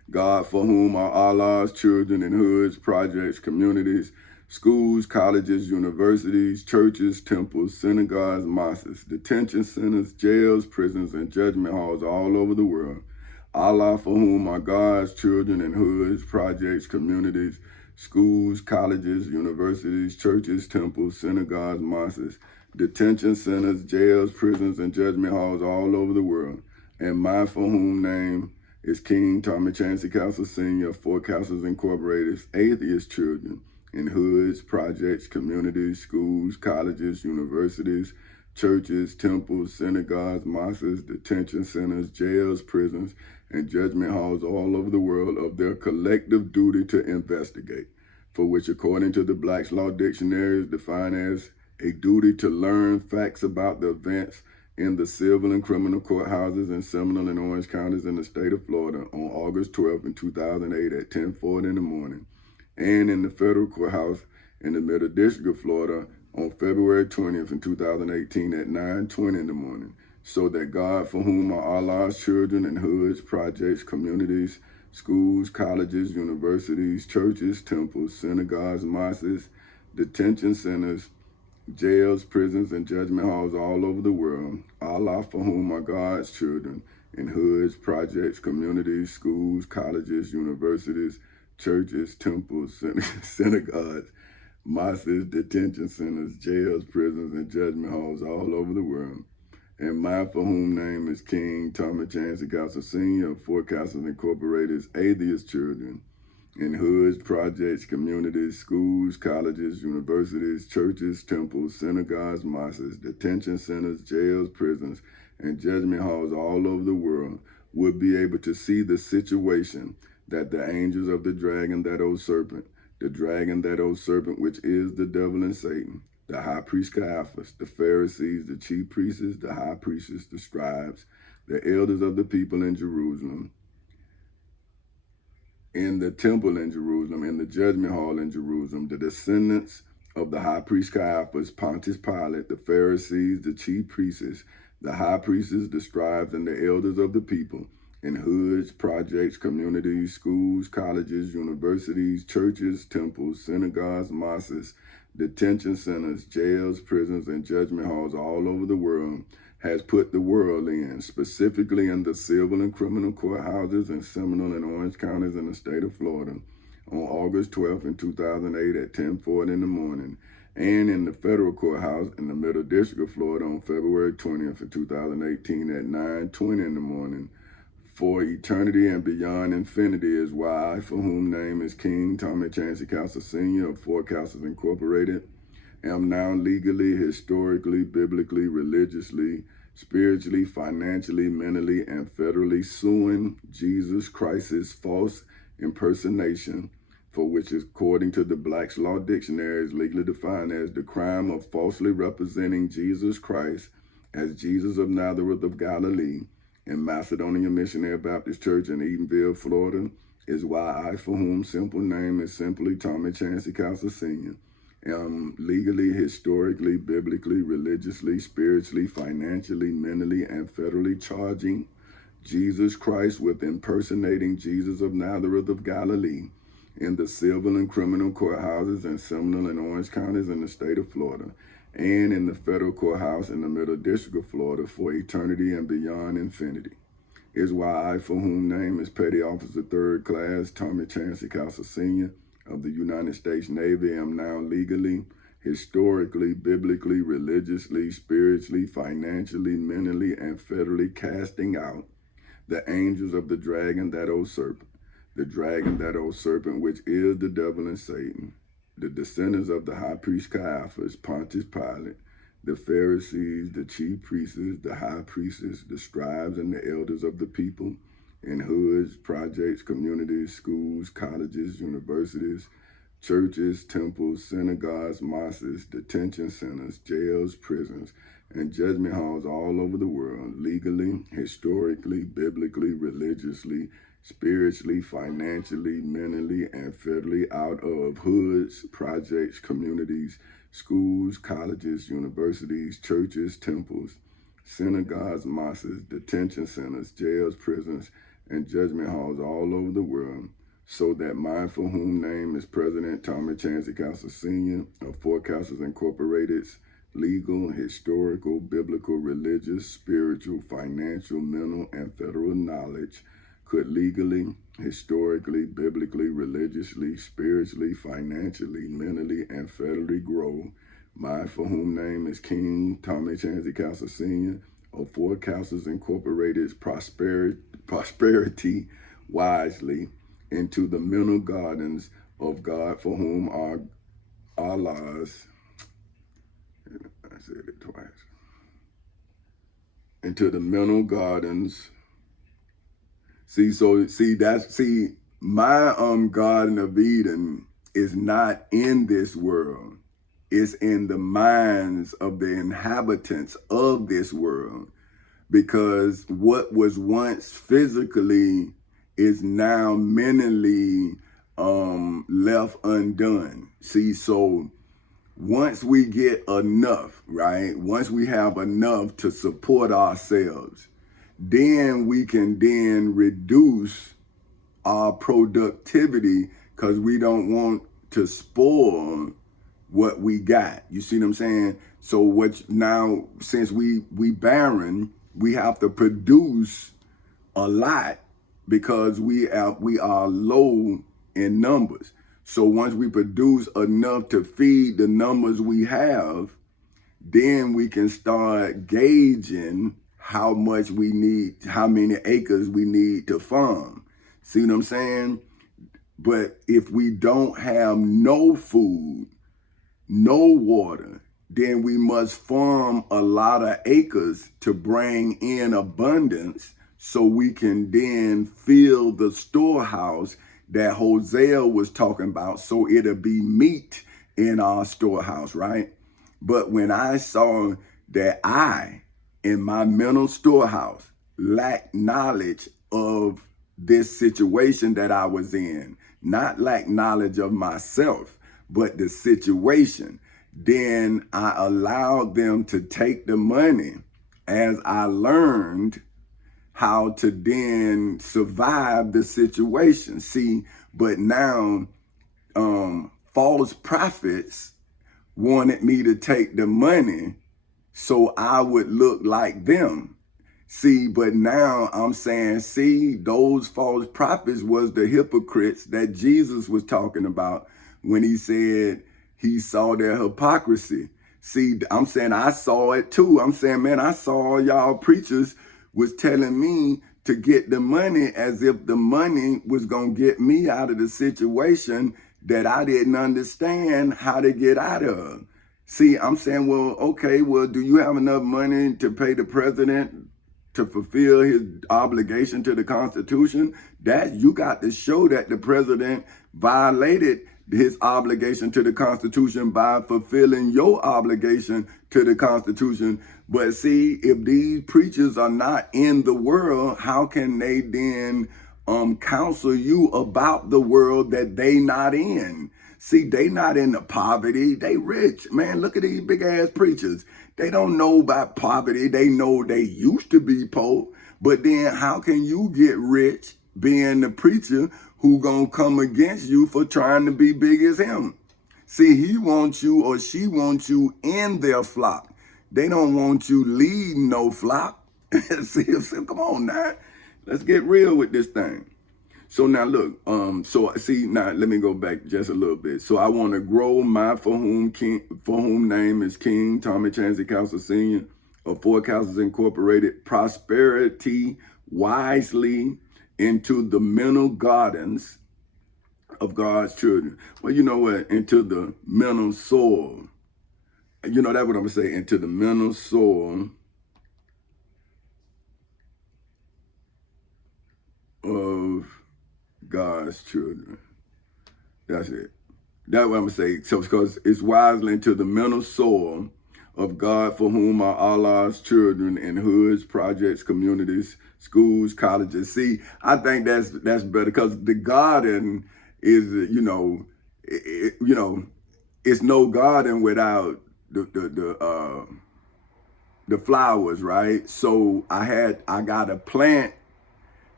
God, for whom are Allah's children in hoods, projects, communities, schools, colleges, universities, churches, temples, synagogues, mosques, detention centers, jails, prisons, and judgment halls all over the world. Allah, for whom are God's children in hoods, projects, communities, schools, colleges, universities, churches, temples, synagogues, mosques, detention centers, jails, prisons, and judgment halls all over the world. And my for whom name is King Tommy Chancey Castle Sr., Four Castles Incorporated, atheist children in hoods, projects, communities, schools, colleges, universities, churches, temples, synagogues, mosques, detention centers, jails, prisons, and judgment halls all over the world of their collective duty to investigate, for which according to the Black's Law Dictionary is defined as a duty to learn facts about the events in the civil and criminal courthouses in Seminole and Orange counties in the state of Florida on August 12, 2008 at 10:40 in the morning, and in the federal courthouse in the Middle District of Florida on February 20th, 2018 at 9:20 in the morning, so that God, for whom are Allah's children in hoods, projects, communities, schools, colleges, universities, churches, temples, synagogues, mosques, detention centers, jails, prisons, and judgment halls all over the world. Allah, for whom are God's children in hoods, projects, communities, schools, colleges, universities, churches, temples, synagogues, mosques, detention centers, jails, prisons, and judgment halls all over the world. And my for whom name is King Tommy Chancey Castle Sr. of Four Castles Incorporated, atheist children in hoods, projects, communities, schools, colleges, universities, churches, temples, synagogues, mosques, detention centers, jails, prisons, and judgment halls all over the world would be able to see the situation that the angels of the dragon, that old serpent, the dragon, that old serpent, which is the devil and Satan, the high priest Caiaphas, the Pharisees, the chief priests, the high priests, the scribes, the elders of the people in Jerusalem, in the temple in Jerusalem, in the judgment hall in Jerusalem, the descendants of the high priest Caiaphas, Pontius Pilate, the Pharisees, the chief priests, the high priests, the scribes, and the elders of the people, in hoods, projects, communities, schools, colleges, universities, churches, temples, synagogues, mosques, detention centers, jails, prisons, and judgment halls all over the world, has put the world in, specifically in the civil and criminal courthouses in Seminole and Orange counties in the state of Florida on August 12, 2008 at 10:40 in the morning, and in the federal courthouse in the Middle District of Florida on February 20th, 2018 at 9:20 in the morning. For eternity and beyond infinity is why I, for whom name is King Tommy Chancey Castle Sr. of Four Castles Incorporated, am now legally, historically, biblically, religiously, spiritually, financially, mentally, and federally suing Jesus Christ's false impersonation, for which is according to the Black's Law Dictionary is legally defined as the crime of falsely representing Jesus Christ as Jesus of Nazareth of Galilee in Macedonia Missionary Baptist Church in Edenville, Florida, is why I, for whom simple name is simply Tommy Chancey Castle Sr., am legally, historically, biblically, religiously, spiritually, financially, mentally, and federally charging Jesus Christ with impersonating Jesus of Nazareth of Galilee in the civil and criminal courthouses in Seminole and Orange counties in the state of Florida, and in the federal courthouse in the Middle District of Florida for eternity and beyond infinity. Is why I, for whom name is Petty Officer 3rd Class Tommy Chancey Castle Sr. of the United States Navy, am now legally, historically, biblically, religiously, spiritually, financially, mentally, and federally casting out the angels of the dragon, that old serpent, the dragon, that old serpent, which is the devil and Satan, the descendants of the high priest Caiaphas, Pontius Pilate, the Pharisees, the chief priests, the high priests, the scribes, and the elders of the people, in hoods, projects, communities, schools, colleges, universities, churches, temples, synagogues, mosques, detention centers, jails, prisons, and judgment halls all over the world, legally, historically, biblically, religiously, spiritually, financially, mentally, and federally out of hoods, projects, communities, schools, colleges, universities, churches, temples, synagogues, mosques, detention centers, jails, prisons, and judgment halls all over the world, so that mine, for whom name is President Tommy Chancey Council Sr. of Forecasters Incorporated's legal, historical, biblical, religious, spiritual, financial, mental, and federal knowledge could legally, historically, biblically, religiously, spiritually, financially, mentally, and federally grow. Mine, for whom name is King Tommy Chancey Council Sr. of Forecasters Incorporated's prosperity wisely into the mental gardens of God, for whom are Allah's, I said it twice, into the mental gardens. See, my Garden of Eden is not in this world. It's in the minds of the inhabitants of this world, because what was once physically is now mentally left undone. See, so once we get enough, right? Once we have enough to support ourselves, then we can then reduce our productivity, because we don't want to spoil what we got. You see what I'm saying? So now, since we barren, we have to produce a lot, because we are low in numbers. So once we produce enough to feed the numbers we have, then we can start gauging how much we need, how many acres we need to farm. See what I'm saying? But if we don't have no food, no water, then we must farm a lot of acres to bring in abundance, so we can then fill the storehouse that Hosea was talking about, so it'll be meat in our storehouse, right? But when I saw that I, in my mental storehouse, lacked knowledge of this situation that I was in, not lack knowledge of myself, but the situation, then I allowed them to take the money as I learned how to then survive the situation. See, but now false prophets wanted me to take the money so I would look like them. See, but now I'm saying, see, those false prophets was the hypocrites that Jesus was talking about when he said he saw their hypocrisy. See, I'm saying I saw it too. I'm saying, man, I saw y'all preachers was telling me to get the money as if the money was going to get me out of the situation that I didn't understand how to get out of. See, I'm saying, well, okay, well, do you have enough money to pay the president to fulfill his obligation to the Constitution? That you got to show that the president violated his obligation to the Constitution by fulfilling your obligation to the Constitution. But see, if these preachers are not in the world, how can they then counsel you about the world that they not in? See, they not in the poverty. They rich. Man, look at these big ass preachers. They don't know about poverty. They know they used to be poor. But then how can you get rich being the preacher who gonna come against you for trying to be big as him? See, he wants you or she wants you in their flock. They don't want you leading no flock. See, come on now. Let's get real with this thing. So now look, so see, now let me go back just a little bit. So I want to grow my for whom name is King Tommy Chancey Council Sr. of Forecasters Incorporated prosperity wisely into the mental gardens of God's children. Well, you know what? Into the mental soil. You know, that's what I'm gonna say. Into the mental soil of God's children. That's it. That's what I'm gonna say. So because it's wisely into the mental soil of God, for whom are Allah's children in hoods, projects, communities, schools, colleges. See, I think that's better, because the garden is, it's no garden without the flowers, right? So I gotta plant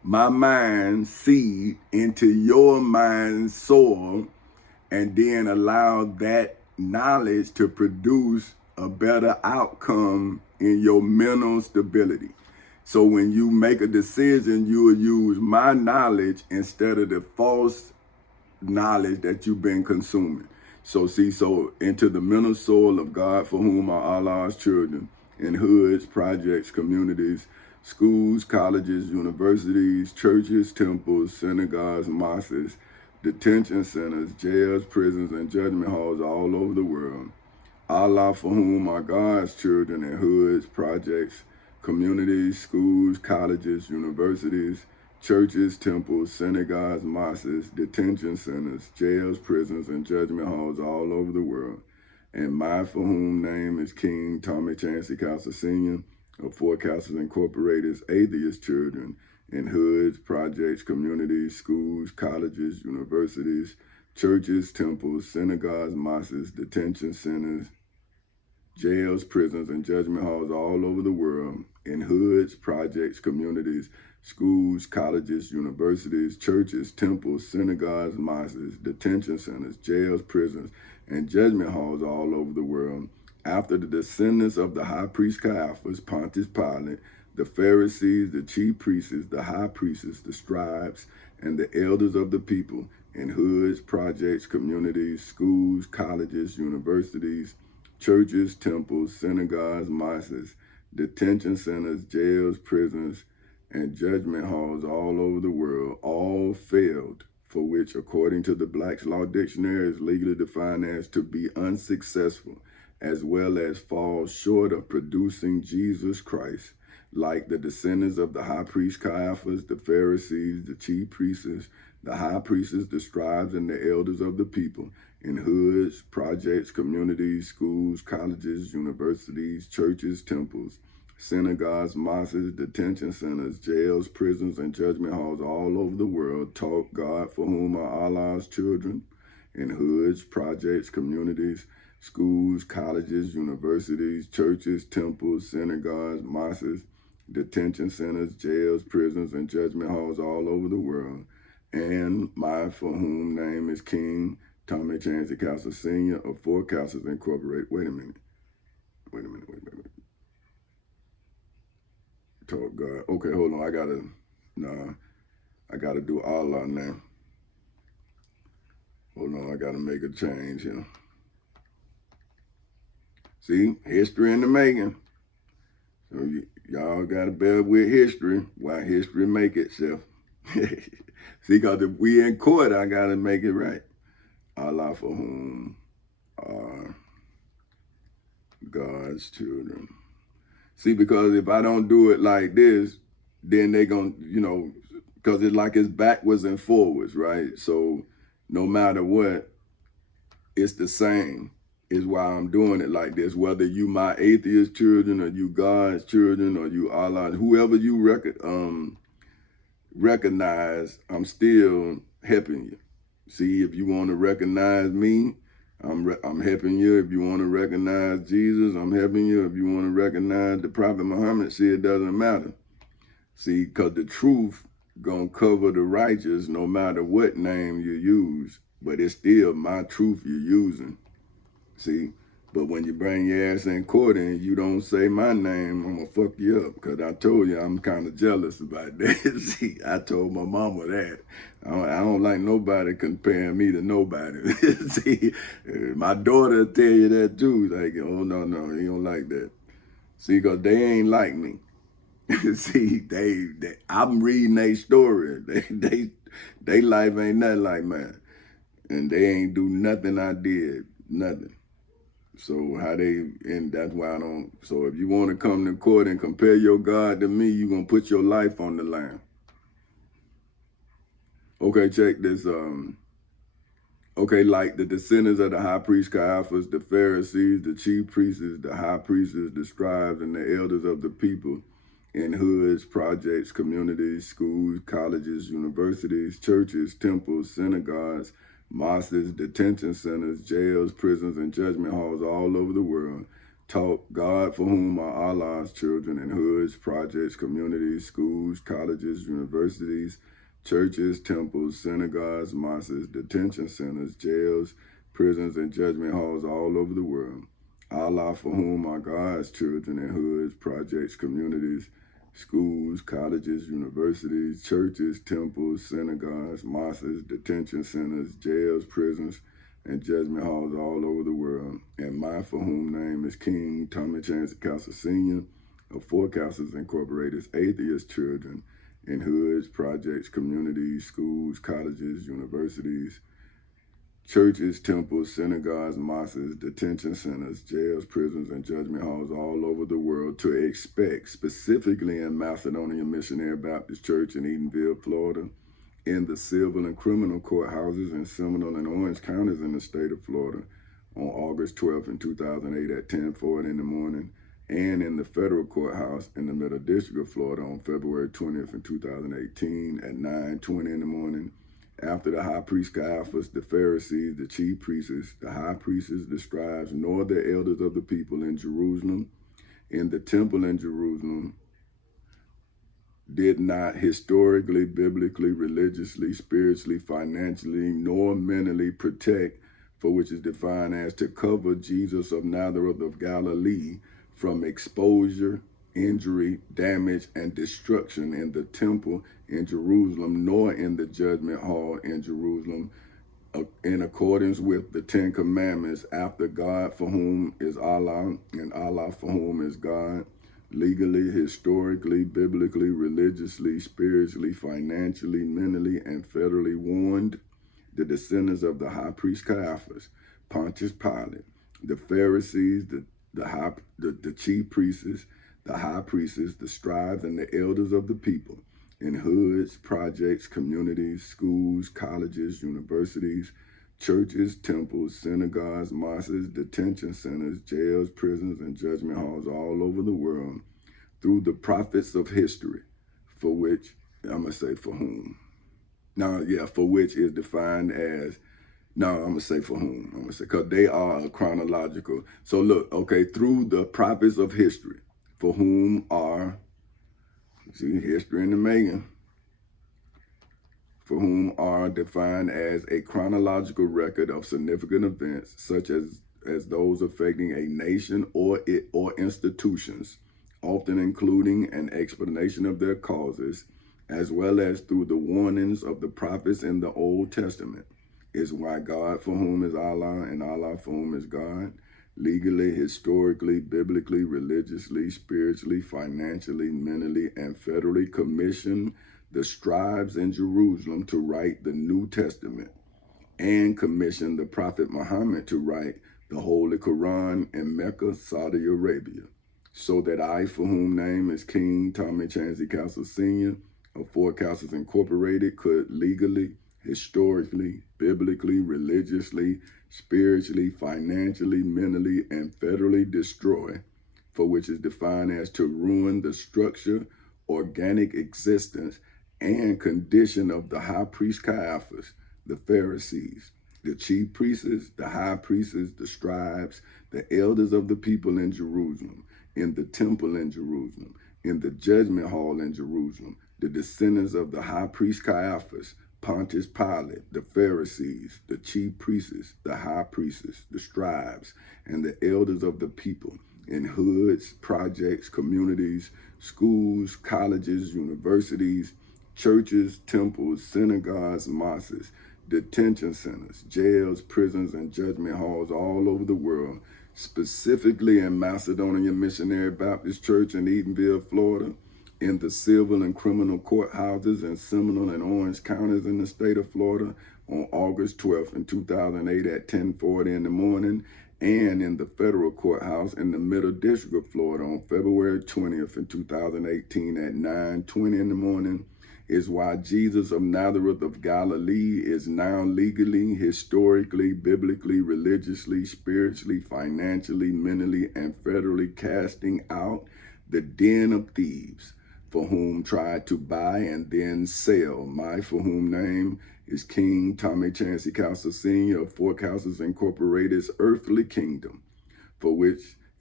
my mind seed into your mind soil, and then allow that knowledge to produce a better outcome in your mental stability. So when you make a decision, you will use my knowledge instead of the false knowledge that you've been consuming. So into the mental soul of God, for whom are Allah's children, in hoods, projects, communities, schools, colleges, universities, churches, temples, synagogues, mosques, detention centers, jails, prisons, and judgment halls all over the world. Allah, for whom are God's children, in hoods, projects, communities, schools, colleges, universities, churches, temples, synagogues, mosques, detention centers, jails, prisons, and judgment halls all over the world. And my for whom name is King Tommy Chancey Castles Sr. of Four Castles Incorporated's atheist children in hoods, projects, communities, schools, colleges, universities, churches, temples, synagogues, mosques, detention centers, jails, prisons, and judgment halls all over the world, in hoods, projects, communities, schools, colleges, universities, churches, temples, synagogues, mosques, detention centers, jails, prisons, and judgment halls all over the world, after the descendants of the high priest Caiaphas, Pontius Pilate, the Pharisees, the chief priests, the high priests, the scribes, and the elders of the people, in hoods, projects, communities, schools, colleges, universities, churches, temples, synagogues, mosques, detention centers, jails, prisons, and judgment halls all over the world, all failed, for which, according to the Black's Law Dictionary, is legally defined as to be unsuccessful, as well as fall short of producing Jesus Christ, like the descendants of the high priest Caiaphas, the Pharisees, the chief priests, the high priests, the scribes, and the elders of the people, in hoods, projects, communities, schools, colleges, universities, churches, temples, synagogues, mosques, detention centers, jails, prisons, and judgment halls all over the world, taught God, for whom are Allah's children, in hoods, projects, communities, schools, colleges, universities, churches, temples, synagogues, mosques, detention centers, jails, prisons, and judgment halls all over the world, and my for whom name is King Tommy Chancey Castles Sr. of Four Castles Incorporated. Wait a minute. Talk God. Okay, hold on. I gotta do Allah now. Hold on, I gotta make a change here. See, history in the making. So y'all gotta bear with history while history make itself. See, because if we in court, I gotta make it right. Allah, for whom are God's children. See, because if I don't do it like this, then they gonna, because it's backwards and forwards, right? So no matter what, it's the same. Is why I'm doing it like this. Whether you my atheist children, or you God's children, or you Allah, whoever you recognize, I'm still helping you. See, if you want to recognize me, I'm helping you. If you want to recognize Jesus, I'm helping you. If you want to recognize the Prophet Muhammad, see, it doesn't matter. See, because the truth gonna cover the righteous no matter what name you use, but it's still my truth you're using. See, but when you bring your ass in court and you don't say my name, I'm gonna fuck you up, because I told you I'm kind of jealous about that. See, I told my mama that. I don't like nobody comparing me to nobody. See, my daughter will tell you that too. Like, oh, no, he don't like that. See, because they ain't like me. See, they I'm reading their story. They life ain't nothing like mine. And they ain't do nothing I did, nothing. So that's why I don't, so if you want to come to court and compare your God to me, you're going to put your life on the line. Okay, check this. Okay, like the descendants of the high priest Caiaphas, the Pharisees, the chief priests, the high priests, the scribes, and the elders of the people, in hoods, projects, communities, schools, colleges, universities, churches, temples, synagogues, mosques, detention centers, jails, prisons, and judgment halls all over the world, taught God for whom are Allah's children in hoods, projects, communities, schools, colleges, universities, churches, temples, synagogues, mosques, detention centers, jails, prisons, and judgment halls all over the world. Allah for whom are God's children in hoods, projects, communities, schools, colleges, universities, churches, temples, synagogues, mosques, detention centers, jails, prisons, and judgment halls all over the world. And my for whom name is King Tommy Chancey Castle Sr. of Four Castles Incorporated's atheist children in hoods, projects, communities, schools, colleges, universities, churches, temples, synagogues, mosques, detention centers, jails, prisons, and judgment halls all over the world to expect, specifically in Macedonia Missionary Baptist Church in Edenville, Florida, in the civil and criminal courthouses in Seminole and Orange counties in the state of Florida on August 12th in 2008 at 10:40 in the morning, and in the federal courthouse in the Middle District of Florida on February 20th in 2018 at 9:20 in the morning, after the high priest Caiaphas, the Pharisees, the chief priests, the high priests, the scribes, nor the elders of the people in Jerusalem, in the temple in Jerusalem, did not historically, biblically, religiously, spiritually, financially, nor mentally protect, for which is defined as to cover Jesus of Nazareth of Galilee from exposure, injury, damage, and destruction in the temple in Jerusalem, nor in the judgment hall in Jerusalem, in accordance with the Ten Commandments, after God for whom is Allah, and Allah for whom is God, legally, historically, biblically, religiously, spiritually, financially, mentally, and federally warned the descendants of the high priest Caiaphas, Pontius Pilate, the Pharisees, the chief priests, the high priests, the scribes, and the elders of the people in hoods, projects, communities, schools, colleges, universities, churches, temples, synagogues, mosques, detention centers, jails, prisons, and judgment halls all over the world through the prophets of history, for which, I'm going to say for whom. For which is defined as, I'm going to say for whom. I'm going to say, because they are chronological. So look, okay, through the prophets of history, for whom are, see, history in the making, for whom are defined as a chronological record of significant events, such as those affecting a nation or institutions, often including an explanation of their causes, as well as through the warnings of the prophets in the Old Testament, is why God for whom is Allah and Allah for whom is God, legally, historically, biblically, religiously, spiritually, financially, mentally, and federally commissioned the scribes in Jerusalem to write the New Testament, and commissioned the Prophet Muhammad to write the Holy Quran in Mecca, Saudi Arabia, so that I, for whom name is King Tommy Chancey Castle Sr. of Four Castles Incorporated, could legally, historically, biblically, religiously, spiritually, financially, mentally, and federally destroy, for which is defined as to ruin the structure, organic existence, and condition of the high priest Caiaphas, the Pharisees, the chief priests, the high priests, the scribes, the elders of the people in Jerusalem, in the temple in Jerusalem, in the judgment hall in Jerusalem, the descendants of the high priest Caiaphas, Pontius Pilate, the Pharisees, the chief priests, the high priests, the scribes, and the elders of the people in hoods, projects, communities, schools, colleges, universities, churches, temples, synagogues, mosques, detention centers, jails, prisons, and judgment halls all over the world, specifically in Macedonia Missionary Baptist Church in Edenville, Florida, in the civil and criminal courthouses in Seminole and Orange counties in the state of Florida on August 12th in 2008 at 10:40 in the morning, and in the federal courthouse in the Middle District of Florida on February 20th in 2018 at 9:20 in the morning, is why Jesus of Nazareth of Galilee is now legally, historically, biblically, religiously, spiritually, financially, mentally, and federally casting out the den of thieves, for whom tried to buy and then sell my for whom name is King Tommy Chancey Castle Sr. of Four Castles Incorporated's earthly kingdom, for which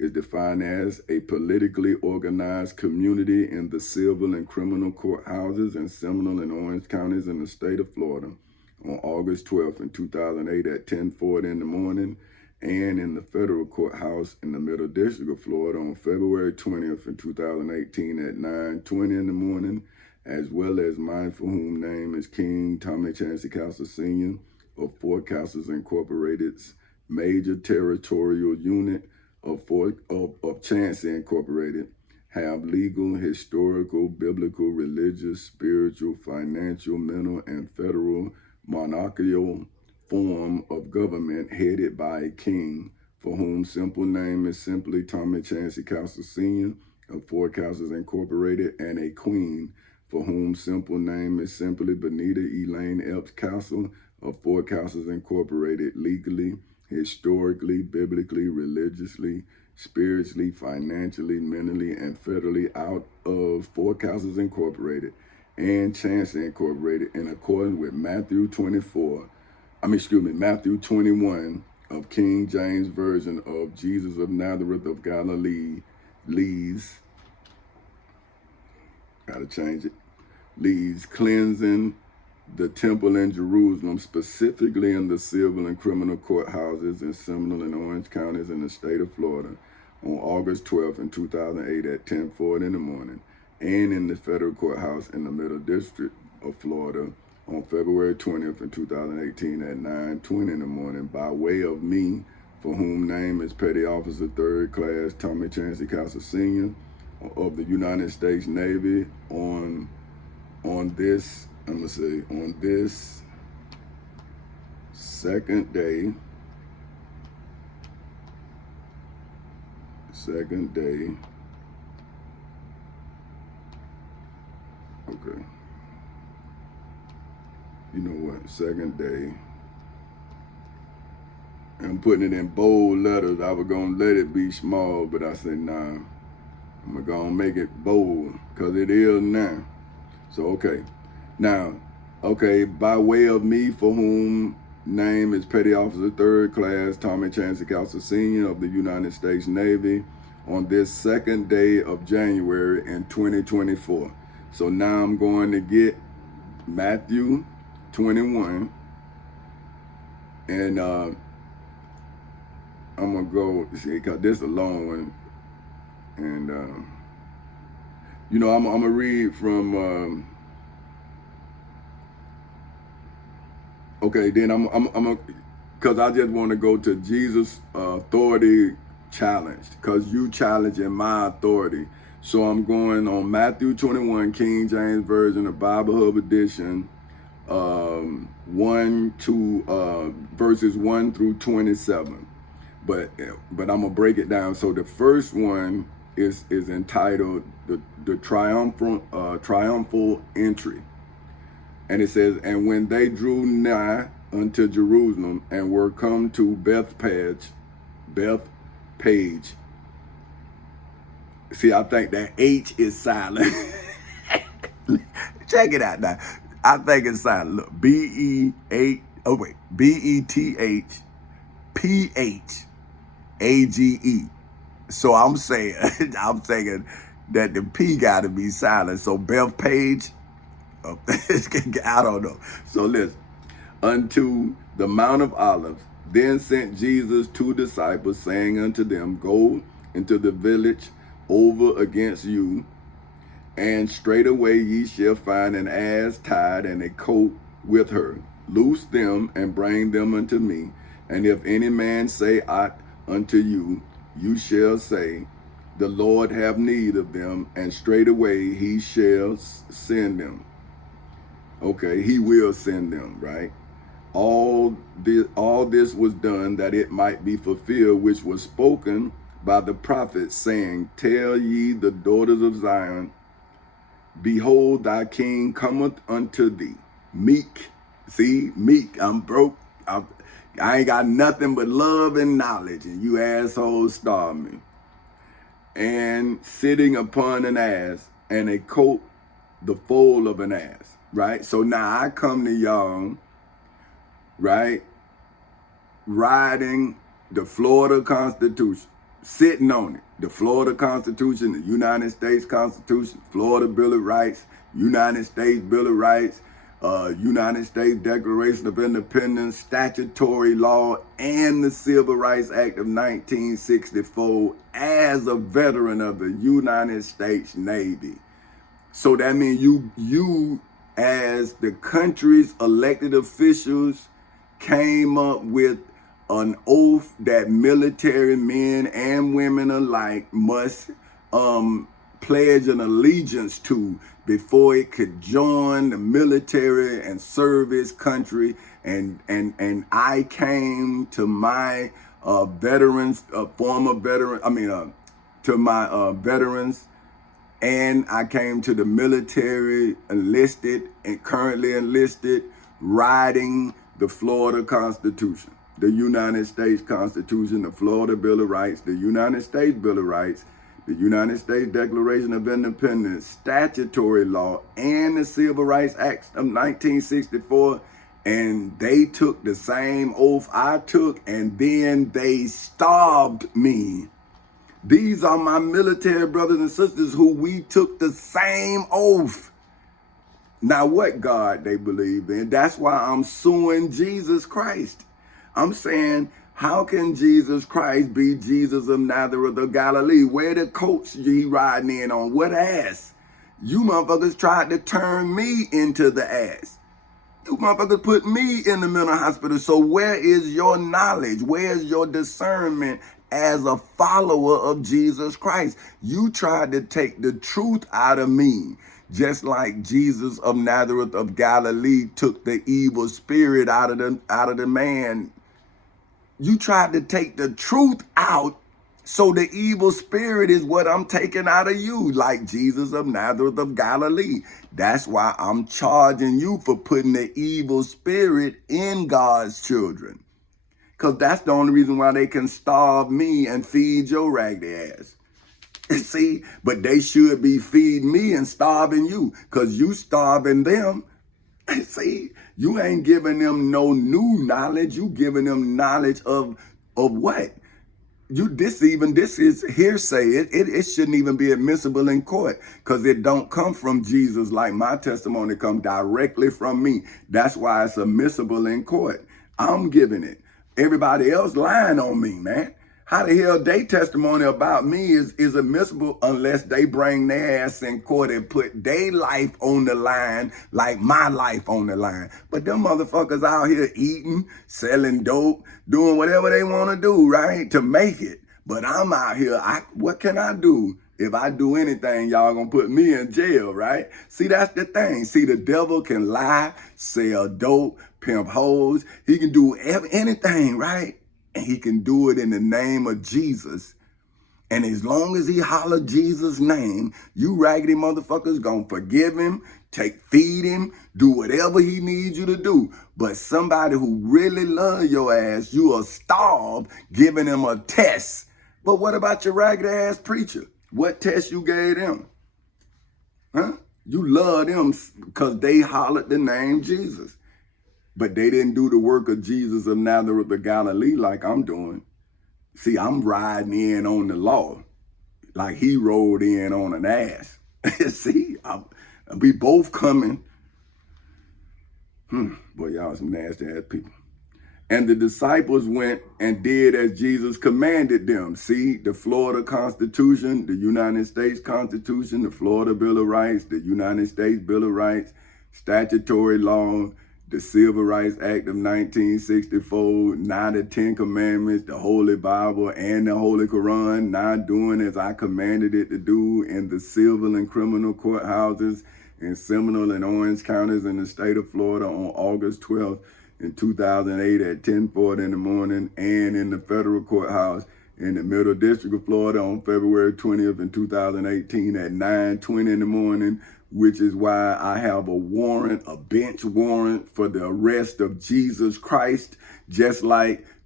is defined as a politically organized community in the civil and criminal courthouses in Seminole and Orange counties in the state of Florida on August 12th in 2008 at 10:40 in the morning, and in the federal courthouse in the Middle District of Florida on February 20th in 2018 at 9:20 in the morning, as well as mine, for whom name is King Tommy Chancey Castle Sr. of Fort Castles Incorporated's major territorial unit of Chancey Incorporated, have legal, historical, biblical, religious, spiritual, financial, mental, and federal monarchical form of government headed by a king, for whom simple name is simply Tommy Chancey Castle Sr. of Fort Castles Incorporated, and a queen, for whom simple name is simply Benita Elaine Epps Castle of Fort Castles Incorporated, legally, historically, biblically, religiously, spiritually, financially, mentally, and federally out of Fort Castles Incorporated and Chancey Incorporated in accordance with Matthew 21 of King James Version of Jesus of Nazareth of Galilee, leads cleansing the temple in Jerusalem, specifically in the civil and criminal courthouses in Seminole and Orange counties in the state of Florida on August 12th in 2008 at 10:40 in the morning, and in the federal courthouse in the Middle District of Florida on February 20th in 2018 at 9:20 in the morning, by way of me, for whom name is Petty Officer 3rd Class Tommy Chancey Castle Sr. of the United States Navy on this second day okay, second day, I'm putting it in bold letters. I was gonna let it be small, but I said, nah, I'm gonna make it bold, because it is now. So, by way of me, for whom name is Petty Officer 3rd Class Tommy Chancey Castle Sr. of the United States Navy on this second day of January in 2024. So now I'm going to get Matthew 21, and I'm gonna go see, because this is a long one, and I'm gonna read from. Then I'm because I just want to go to Jesus' authority challenged, because you challenging my authority. So I'm going on Matthew 21, King James Version, the Bible Hub Edition, verses 1 through 27. But I'm gonna break it down. So the first one is entitled the triumphal entry. And it says, and when they drew nigh unto Jerusalem and were come to Bethpage. See, I think that H is silent. Check it out now. I think it's silent. Look, Bethphage. So I'm saying that the P got to be silent. So Bethpage. I don't know. So listen. Unto the Mount of Olives, then sent Jesus 2 disciples, saying unto them, go into the village over against you, and straightway ye shall find an ass tied and a coat with her. Loose them and bring them unto me. And if any man say aught unto you, you shall say, the Lord have need of them, and straightway he shall send them. Okay, he will send them, right? All this was done that it might be fulfilled, which was spoken by the prophet, saying, tell ye the daughters of Zion, behold, thy king cometh unto thee, meek. See, meek. I'm broke. I ain't got nothing but love and knowledge, and you assholes starve me. And sitting upon an ass, and a coat, the foal of an ass, right? So now I come to y'all, right, riding the Florida Constitution, sitting on it. The Florida Constitution, the United States Constitution, Florida Bill of Rights, United States Bill of Rights, United States Declaration of Independence, statutory law, and the Civil Rights Act of 1964 as a veteran of the United States Navy. So that means you as the country's elected officials came up with an oath that military men and women alike must pledge an allegiance to before it could join the military and serve its country. And I came to my veterans, former veteran, to my veterans, and I came to the military enlisted and currently enlisted, riding the Florida Constitution, the United States Constitution, the Florida Bill of Rights, the United States Bill of Rights, the United States Declaration of Independence, statutory law, and the Civil Rights Act of 1964. And they took the same oath I took, and then they starved me. These are my military brothers and sisters who we took the same oath. Now, what God they believe in? That's why I'm suing Jesus Christ. I'm saying, how can Jesus Christ be Jesus of Nazareth of Galilee? Where the coach he riding in on? What ass? You motherfuckers tried to turn me into the ass. You motherfuckers put me in the mental hospital. So where is your knowledge? Where's your discernment as a follower of Jesus Christ? You tried to take the truth out of me, just like Jesus of Nazareth of Galilee took the evil spirit out of the man. You tried to take the truth out, so the evil spirit is what I'm taking out of you, like Jesus of Nazareth of Galilee. That's why I'm charging you for putting the evil spirit in God's children. Because that's the only reason why they can starve me and feed your raggedy ass. See, but they should be feeding me and starving you, because you starving them. See, you ain't giving them no new knowledge. You giving them knowledge of what? This is hearsay. It shouldn't even be admissible in court, because it don't come from Jesus like my testimony come directly from me. That's why it's admissible in court. I'm giving it. Everybody else lying on me, man. How the hell their testimony about me is admissible unless they bring their ass in court and put their life on the line like my life on the line? But them motherfuckers out here eating, selling dope, doing whatever they want to do, right, to make it. But I'm out here, what can I do? If I do anything, y'all gonna put me in jail, right? See, that's the thing. See, the devil can lie, sell dope, pimp hoes. He can do anything, right? And he can do it in the name of Jesus. And as long as he holler Jesus' name, you raggedy motherfuckers gonna forgive him, feed him, do whatever he needs you to do. But somebody who really love your ass, you are starved giving him a test. But what about your raggedy ass preacher? What test you gave them? Huh? You love them because they hollered the name Jesus. But they didn't do the work of Jesus of Nazareth of Galilee like I'm doing. See, I'm riding in on the law like he rode in on an ass. See, we both coming. Boy, y'all some nasty ass people. And the disciples went and did as Jesus commanded them. See, the Florida Constitution, the United States Constitution, the Florida Bill of Rights, the United States Bill of Rights, statutory law, the Civil Rights Act of 1964, now the 10 Commandments, the Holy Bible, and the Holy Quran, now doing as I commanded it to do in the civil and criminal courthouses in Seminole and Orange counties in the state of Florida on August 12th in 2008 at 10:40 in the morning, and in the federal courthouse in the Middle District of Florida on February 20th in 2018 at 9:20 in the morning, which is why I have a warrant, a bench warrant for the arrest of Jesus Christ, just like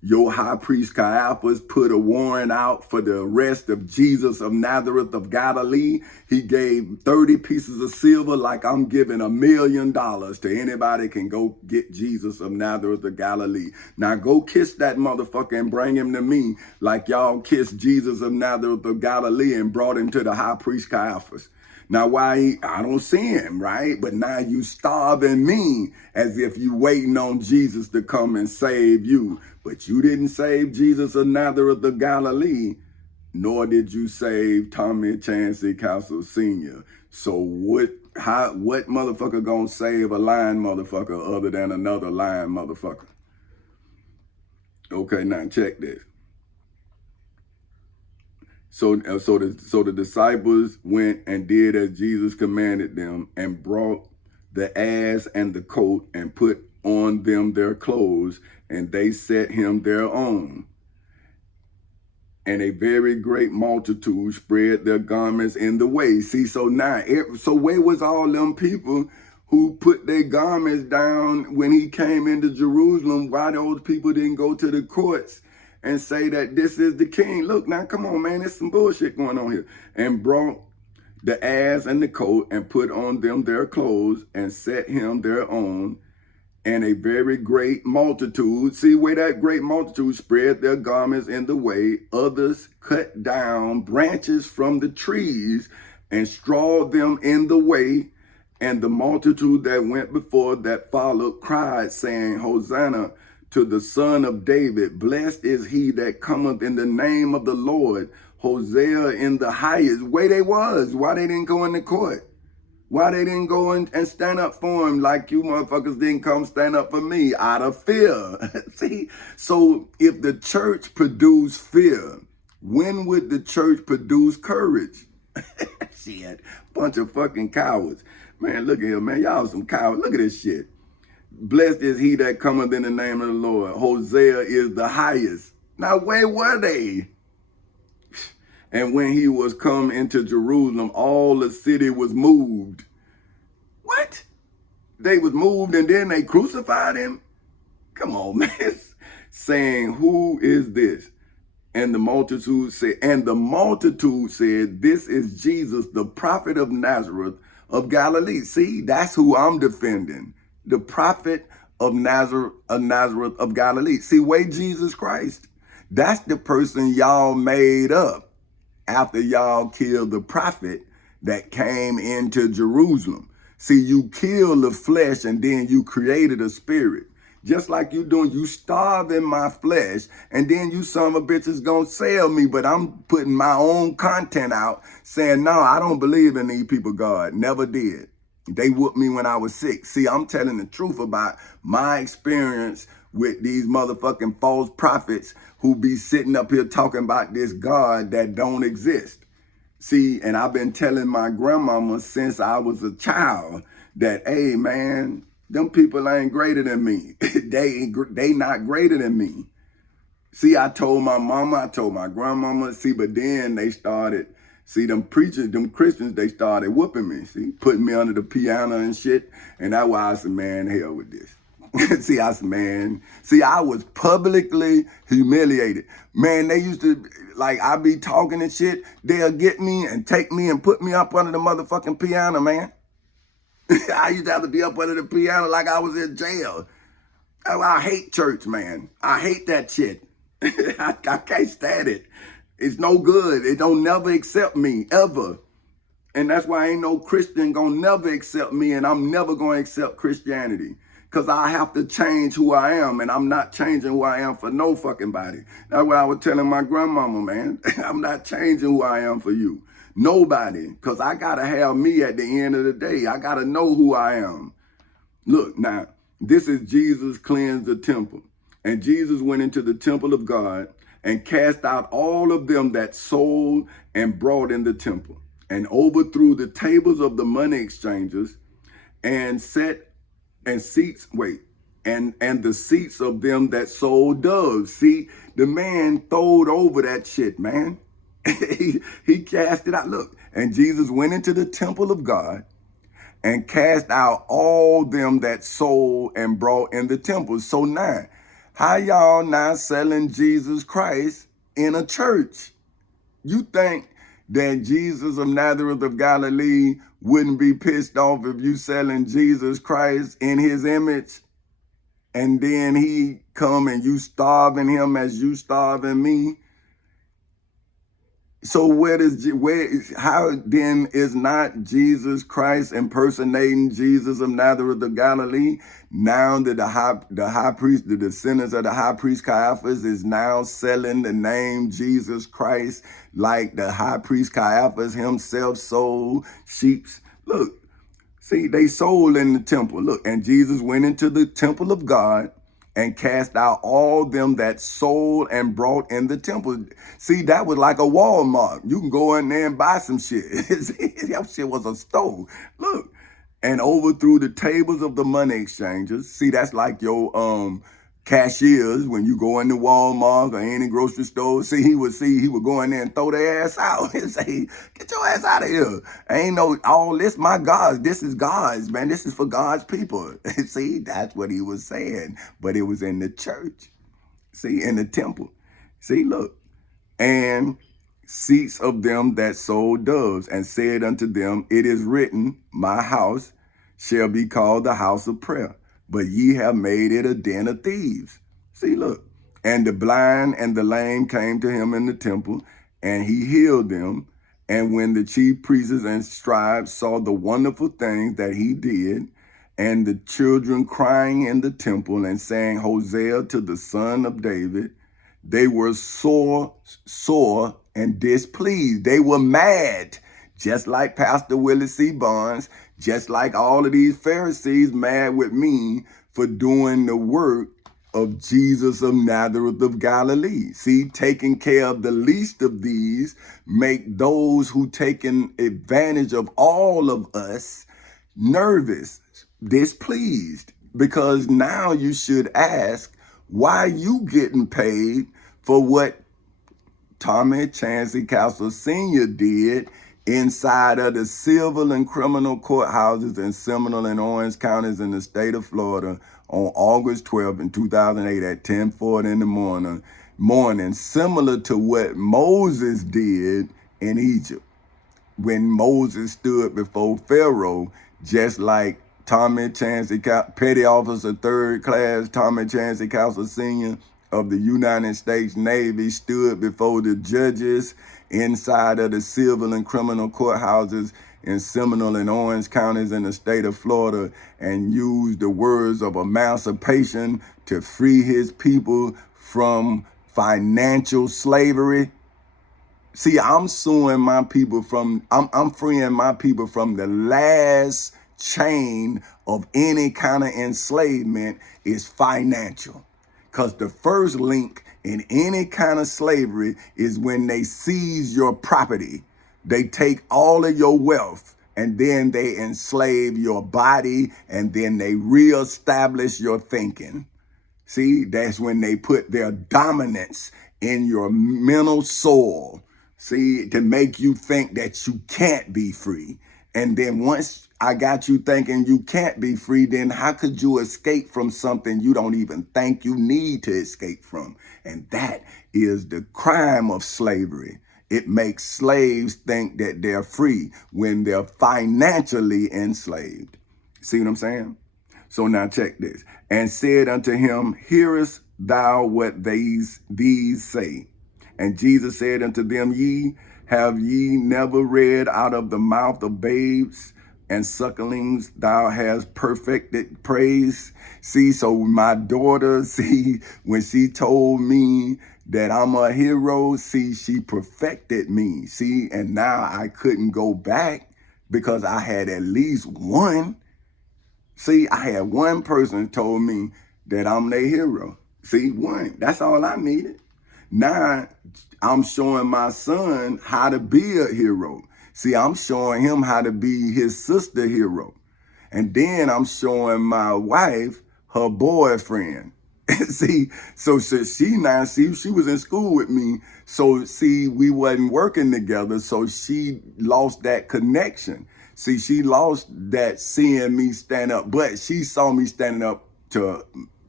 Your high priest Caiaphas put a warrant out for the arrest of Jesus of Nazareth of Galilee. He gave 30 pieces of silver, like I'm giving $1 million to anybody can go get Jesus of Nazareth of Galilee. Now go kiss that motherfucker and bring him to me, like y'all kissed Jesus of Nazareth of Galilee and brought him to the high priest Caiaphas. Now, why I don't see him, right? But now you starving me as if you waiting on Jesus to come and save you. But you didn't save Jesus of Nazareth of Galilee, nor did you save Tommy Chancey Castle Sr. So what motherfucker gonna save a lying motherfucker other than another lying motherfucker? Okay, now check this. So the disciples went and did as Jesus commanded them, and brought the ass and the coat and put on them their clothes, and they set him their own. And a very great multitude spread their garments in the way. See, so now, so where was all them people who put their garments down when he came into Jerusalem? Why those people didn't go to the courts and say that this is the king? Look, now, come on, man, there's some bullshit going on here. And brought the ass and the coat and put on them their clothes and set him their own. And a very great multitude, see where that great multitude spread their garments in the way. Others cut down branches from the trees and strawed them in the way. And the multitude that went before that followed cried, saying, Hosanna to the Son of David. Blessed is he that cometh in the name of the Lord. Hosea in the highest. Where they was, why they didn't go in the court? Why they didn't go and stand up for him like you motherfuckers didn't come stand up for me? Out of fear. See? So if the church produced fear, when would the church produce courage? Shit, bunch of fucking cowards. Man, look at here, man. Y'all some cowards. Look at this shit. Blessed is he that cometh in the name of the Lord. Hosea is the highest. Now, where were they? And when he was come into Jerusalem, all the city was moved. What? They was moved and then they crucified him? Come on, man. Saying, who is this? And the multitude said, this is Jesus, the prophet of Nazareth of Galilee. See, that's who I'm defending. The prophet of Nazareth of Galilee. See, wait, Jesus Christ. That's the person y'all made up after y'all killed the prophet that came into Jerusalem. See, you killed the flesh and then you created a spirit. Just like you doing, you starving my flesh, and then you son of a bitches gonna sell me, but I'm putting my own content out saying, no, I don't believe in these people, God. Never did. They whooped me when I was sick. See, I'm telling the truth about my experience with these motherfucking false prophets who be sitting up here talking about this God that don't exist. See, and I've been telling my grandmama since I was a child that, hey, man, them people ain't greater than me. they not greater than me. See, I told my mama, I told my grandmama, see, but then they started, see, them preachers, them Christians, they started whooping me, see, putting me under the piano and shit. And that's why I said, man, hell with this. See, I said, man, see, I was publicly humiliated. Man, they used to, like, I be talking and shit, they'll get me and take me and put me up under the motherfucking piano, man. I used to have to be up under the piano like I was in jail. I hate church, man. I hate that shit. I can't stand it. It's no good. It don't never accept me, ever. And that's why ain't no Christian gonna never accept me, and I'm never gonna accept Christianity. Because I have to change who I am, and I'm not changing who I am for no fucking body. That's what I was telling my grandmama, man. I'm not changing who I am for you. Nobody. Because I got to have me at the end of the day. I got to know who I am. Look, now, this is Jesus cleansed the temple. And Jesus went into the temple of God and cast out all of them that sold and brought in the temple, and overthrew the tables of the money exchangers, and the seats of them that sold doves. See, the man throwed over that shit, man. he cast it out. Look, and Jesus went into the temple of God and cast out all them that sold and brought in the temple. So now, How y'all not selling Jesus Christ in a church? You think that Jesus of Nazareth of Galilee wouldn't be pissed off if you selling Jesus Christ in his image, and then he come and you starving him as you starving me? So how then is not Jesus Christ impersonating Jesus of Nazareth of Galilee? Now that the high priest, the descendants of the high priest Caiaphas is now selling the name Jesus Christ, like the high priest Caiaphas himself sold sheep. Look, see, they sold in the temple. Look, and Jesus went into the temple of God and cast out all them that sold and brought in the temple. See, that was like a Walmart. You can go in there and buy some shit. That shit was a store. Look, and overthrew the tables of the money exchangers. See, that's like your cashiers when you go into Walmart or any grocery store. He would go in there and throw their ass out and say, "Get your ass out of here. Ain't no all this my God's. This is God's, man. This is for God's people." See, that's what he was saying. But it was in the church. See, in the temple. See, look. And seats of them that sold doves, and said unto them, "It is written, my house shall be called the house of prayer, but ye have made it a den of thieves." See, look. And the blind and the lame came to him in the temple, and he healed them. And when the chief priests and scribes saw the wonderful things that he did, and the children crying in the temple and saying, "Hosanna to the Son of David," they were sore and displeased. They were mad, just like Pastor Willie C. Barnes, just like all of these Pharisees mad with me for doing the work of Jesus of Nazareth of Galilee. See, taking care of the least of these make those who taken advantage of all of us nervous, displeased, because now you should ask, why you getting paid for what Tommy Chancey Castle Sr. did inside of the civil and criminal courthouses in Seminole and Orange counties in the state of Florida on August 12th in 2008 at 10:40 in the morning, similar to what Moses did in Egypt when Moses stood before Pharaoh, just like Tommy Chancey, Petty Officer 3rd Class Tommy Chancey Castle Sr. of the United States Navy stood before the judges inside of the civil and criminal courthouses in Seminole and Orange counties in the state of Florida and used the words of emancipation to free his people from financial slavery. See, I'm freeing my people from the last chain of any kind of enslavement is financial. Because the first link in any kind of slavery is when they seize your property. They take all of your wealth and then they enslave your body and then they reestablish your thinking. See, that's when they put their dominance in your mental soul. See, to make you think that you can't be free. And then once I got you thinking you can't be free, then how could you escape from something you don't even think you need to escape from? And that is the crime of slavery. It makes slaves think that they're free when they're financially enslaved. See what I'm saying? So now check this. And said unto him, "Hearest thou what these say?" And Jesus said unto them, Have ye never read out of the mouth of babes and sucklings thou hast perfected praise?" See, so my daughter, when she told me that I'm a hero, she perfected me. See, and now I couldn't go back because I had at least one. See, I had one person told me that I'm their hero. See, one. That's all I needed. Now I'm showing my son how to be a hero. See, I'm showing him how to be his sister hero. And then I'm showing my wife her boyfriend. See, so she was in school with me. So see, we wasn't working together. So she lost that connection. See, she lost that seeing me stand up, but she saw me standing up to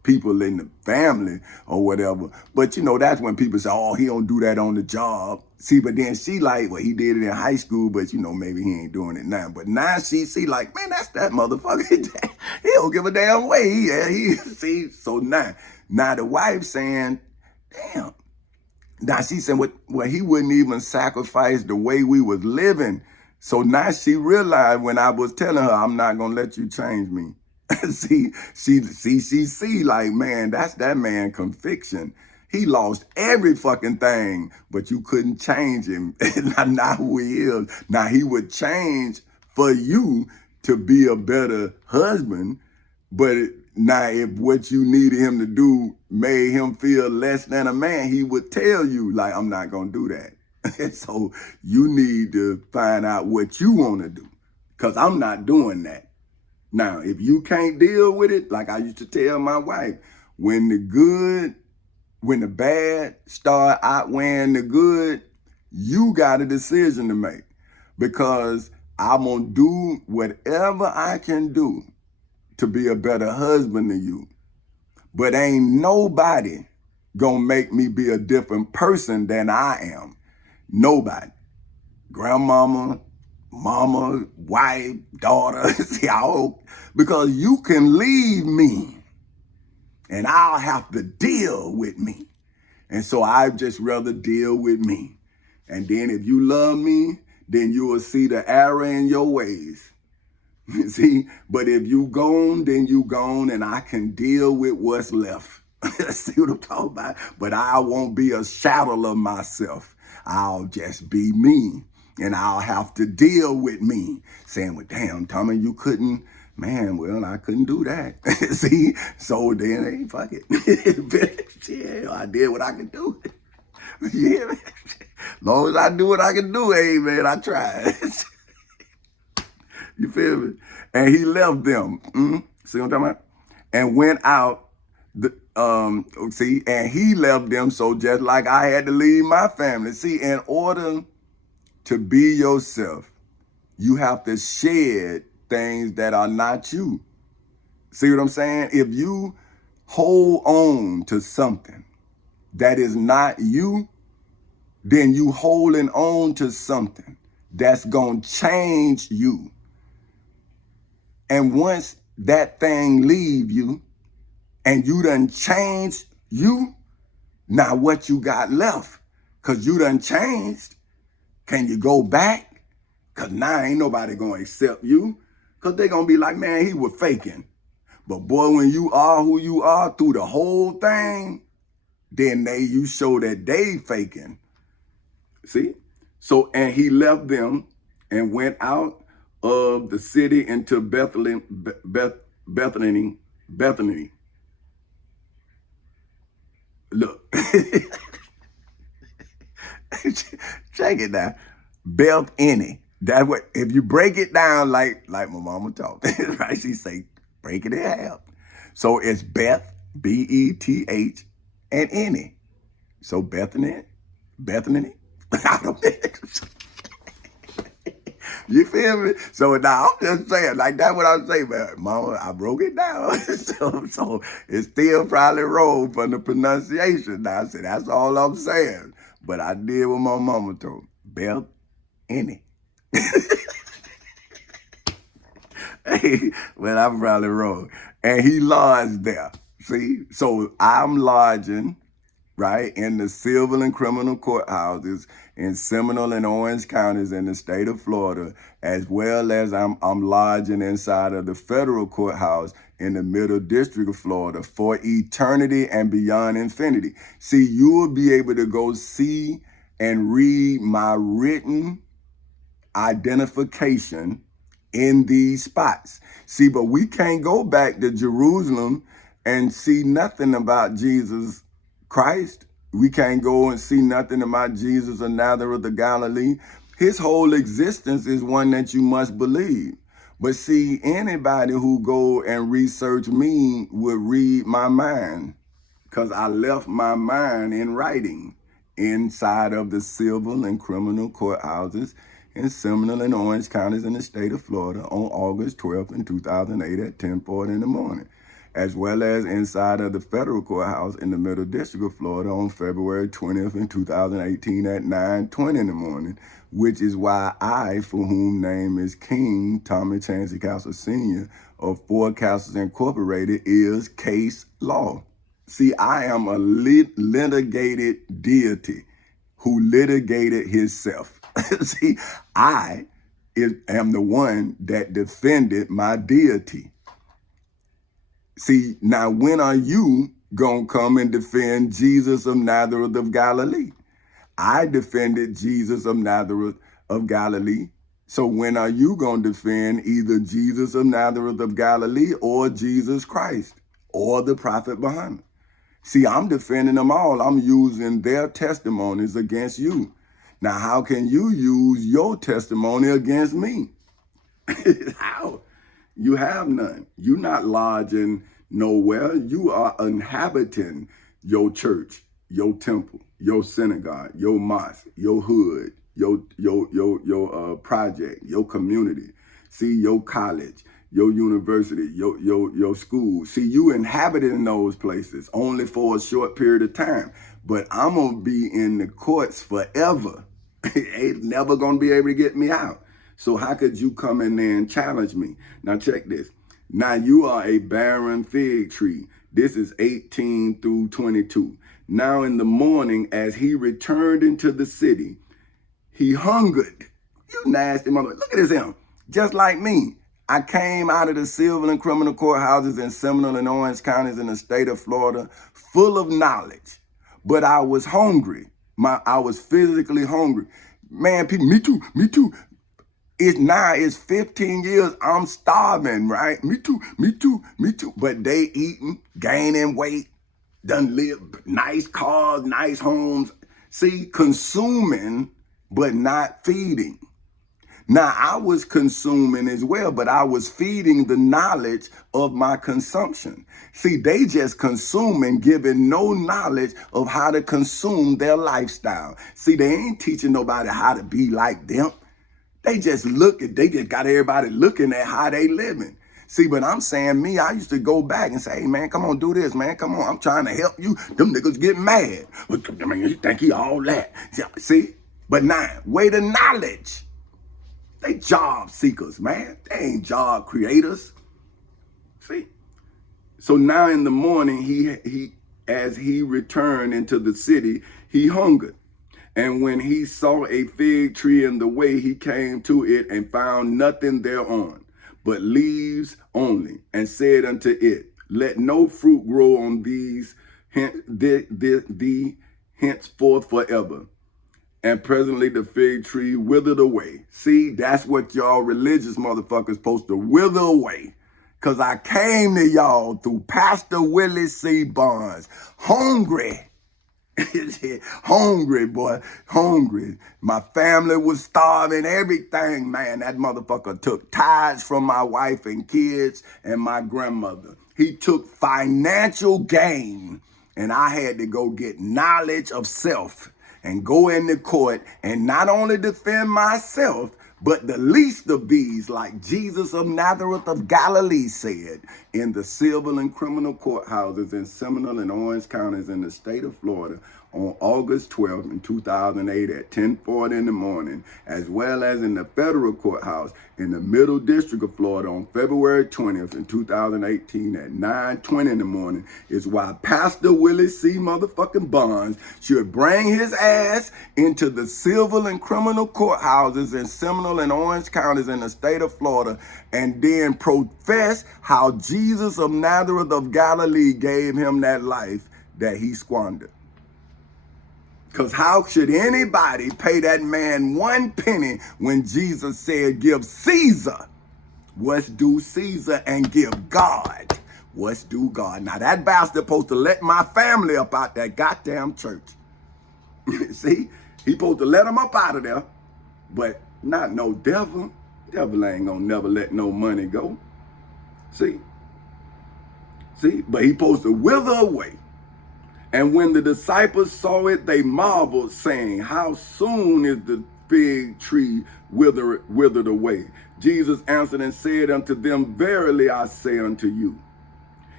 people in the family or whatever. But you know, that's when people say, oh, he don't do that on the job. See, but then she like, well, he did it in high school, but you know, maybe he ain't doing it now. But now she see like, man, that's that motherfucker. He don't give a damn way. He see, so now the wife saying, damn. Now she said, well, he wouldn't even sacrifice the way we was living. So now she realized when I was telling her, I'm not gonna let you change me. See, like, man, that's that man conviction. He lost every fucking thing, but you couldn't change him. Not who he is. Now he would change for you to be a better husband, but now if what you needed him to do made him feel less than a man, he would tell you, like, I'm not gonna do that. So you need to find out what you want to do, because I'm not doing that. Now, if you can't deal with it, like I used to tell my wife, when the bad start outweighing the good, you got a decision to make, because I'm going to do whatever I can do to be a better husband than you. But ain't nobody going to make me be a different person than I am. Nobody. Grandmama, mama, wife, daughter, see, because you can leave me and I'll have to deal with me. And so I'd just rather deal with me. And then if you love me, then you will see the error in your ways. See, but if you gone, then you gone, and I can deal with what's left. See what I'm talking about? But I won't be a shadow of myself. I'll just be me. And I'll have to deal with me. Saying, well, damn, Tommy, you couldn't, man, well, I couldn't do that. See? So then, hey, fuck it. Yeah, I did what I could do. Yeah, man. As long as I do what I can do, hey, man, I tried. You feel me? And he left them. See what I'm talking about? And went out. And he left them. So just like I had to leave my family. See, in order to be yourself, you have to shed things that are not you. See what I'm saying? If you hold on to something that is not you, then you holding on to something that's going to change you. And once that thing leave you and you done changed you, now what you got left? Because you done changed. Can you go back? Because now ain't nobody going to accept you. Because they going to be like, man, he was faking. But boy, when you are who you are through the whole thing, then you show that they faking. See? So, and he left them and went out of the city into Bethany. Look, check it now. Bethany. That what if you break it down like my mama taught, right? She say break it in half. So it's Beth, Beth, and Any. So Bethany. I don't know. You feel me? So now I'm just saying, like that's what I'm saying, man. Mama, I broke it down. so it's still probably wrong from the pronunciation. Now I said, that's all I'm saying. But I did what my mama told me. Beth, Any. Hey, well, I'm probably wrong. And he lodged there. See? So I'm lodging, right, in the civil and criminal courthouses in Seminole and Orange counties in the state of Florida, as well as I'm lodging inside of the federal courthouse in the Middle District of Florida for eternity and beyond infinity. See, you will be able to go see and read my written identification in these spots. See, but we can't go back to Jerusalem and see nothing about Jesus Christ. We can't go and see nothing about Jesus of Nazareth of Galilee. His whole existence is one that you must believe. But see, anybody who go and research me would read my mind, because I left my mind in writing inside of the civil and criminal courthouses in Seminole and Orange counties in the state of Florida on August 12th in 2008 at 10:40 in the morning. as well as inside of the federal courthouse in the Middle District of Florida on February 20th in 2018 at 9:20 in the morning, which is why I, for whom name is King Tommy Chancey Castle Sr. of Ford Castles Incorporated, is case law. See, I am a litigated deity who litigated himself. See, I am the one that defended my deity. See, now when are you going to come and defend Jesus of Nazareth of Galilee? I defended Jesus of Nazareth of Galilee. So when are you going to defend either Jesus of Nazareth of Galilee or Jesus Christ or the prophet Muhammad? See, I'm defending them all. I'm using their testimonies against you. Now, how can you use your testimony against me? How? You have none. You're not lodging nowhere. You are inhabiting your church, your temple, your synagogue, your mosque, your hood, your project, your community. See, your college, your university, your school. See, you inhabited in those places only for a short period of time. But I'm going to be in the courts forever. Ain't never going to be able to get me out. So how could you come in there and challenge me? Now check this. Now you are a barren fig tree. This is 18 through 22. Now in the morning, as he returned into the city, he hungered. You nasty mother. Look at this him. Just like me. I came out of the civil and criminal courthouses in Seminole and Orange counties in the state of Florida, full of knowledge. But I was hungry. I was physically hungry. Man, people, me too. It's 15 years, I'm starving, right? Me too. But they eating, gaining weight, done live nice cars, nice homes. See, consuming, but not feeding. Now, I was consuming as well, but I was feeding the knowledge of my consumption. See, they just consuming, giving no knowledge of how to consume their lifestyle. See, they ain't teaching nobody how to be like them. They just got everybody looking at how they living. See, but I'm saying I used to go back and say, hey, man, come on, do this, man. Come on, I'm trying to help you. Them niggas get mad. I mean, you think he all that. See? But now, way to knowledge. They job seekers, man. They ain't job creators. See? So now in the morning, as he returned into the city, he hungered. And when he saw a fig tree in the way, he came to it and found nothing thereon, but leaves only, and said unto it, let no fruit grow on these henceforth forever. And presently the fig tree withered away. See, that's what y'all religious motherfuckers supposed to wither away. Because I came to y'all through Pastor Willie C. Barnes, hungry. Hungry, boy, hungry. My family was starving, everything, man. That motherfucker took tithes from my wife and kids and my grandmother. He took financial gain, and I had to go get knowledge of self and go into court and not only defend myself, but the least of these, like Jesus of Nazareth of Galilee said, in the civil and criminal courthouses in Seminole and Orange counties in the state of Florida on August 12th in 2008 at 10:40 in the morning, as well as in the federal courthouse in the Middle District of Florida on February 20th in 2018 at 9:20 in the morning, is why Pastor Willie C. motherfucking Barnes should bring his ass into the civil and criminal courthouses in Seminole and Orange counties in the state of Florida and then profess how Jesus of Nazareth of Galilee gave him that life that he squandered. Because how should anybody pay that man 1 penny when Jesus said, give Caesar what's due Caesar and give God what's due God? Now that bastard supposed to let my family up out that goddamn church. See, he supposed to let them up out of there, but not no devil. Devil ain't gonna never let no money go. See, but he supposed to wither away. And when the disciples saw it, they marveled, saying, how soon is the fig tree withered away? Jesus answered and said unto them, verily I say unto you,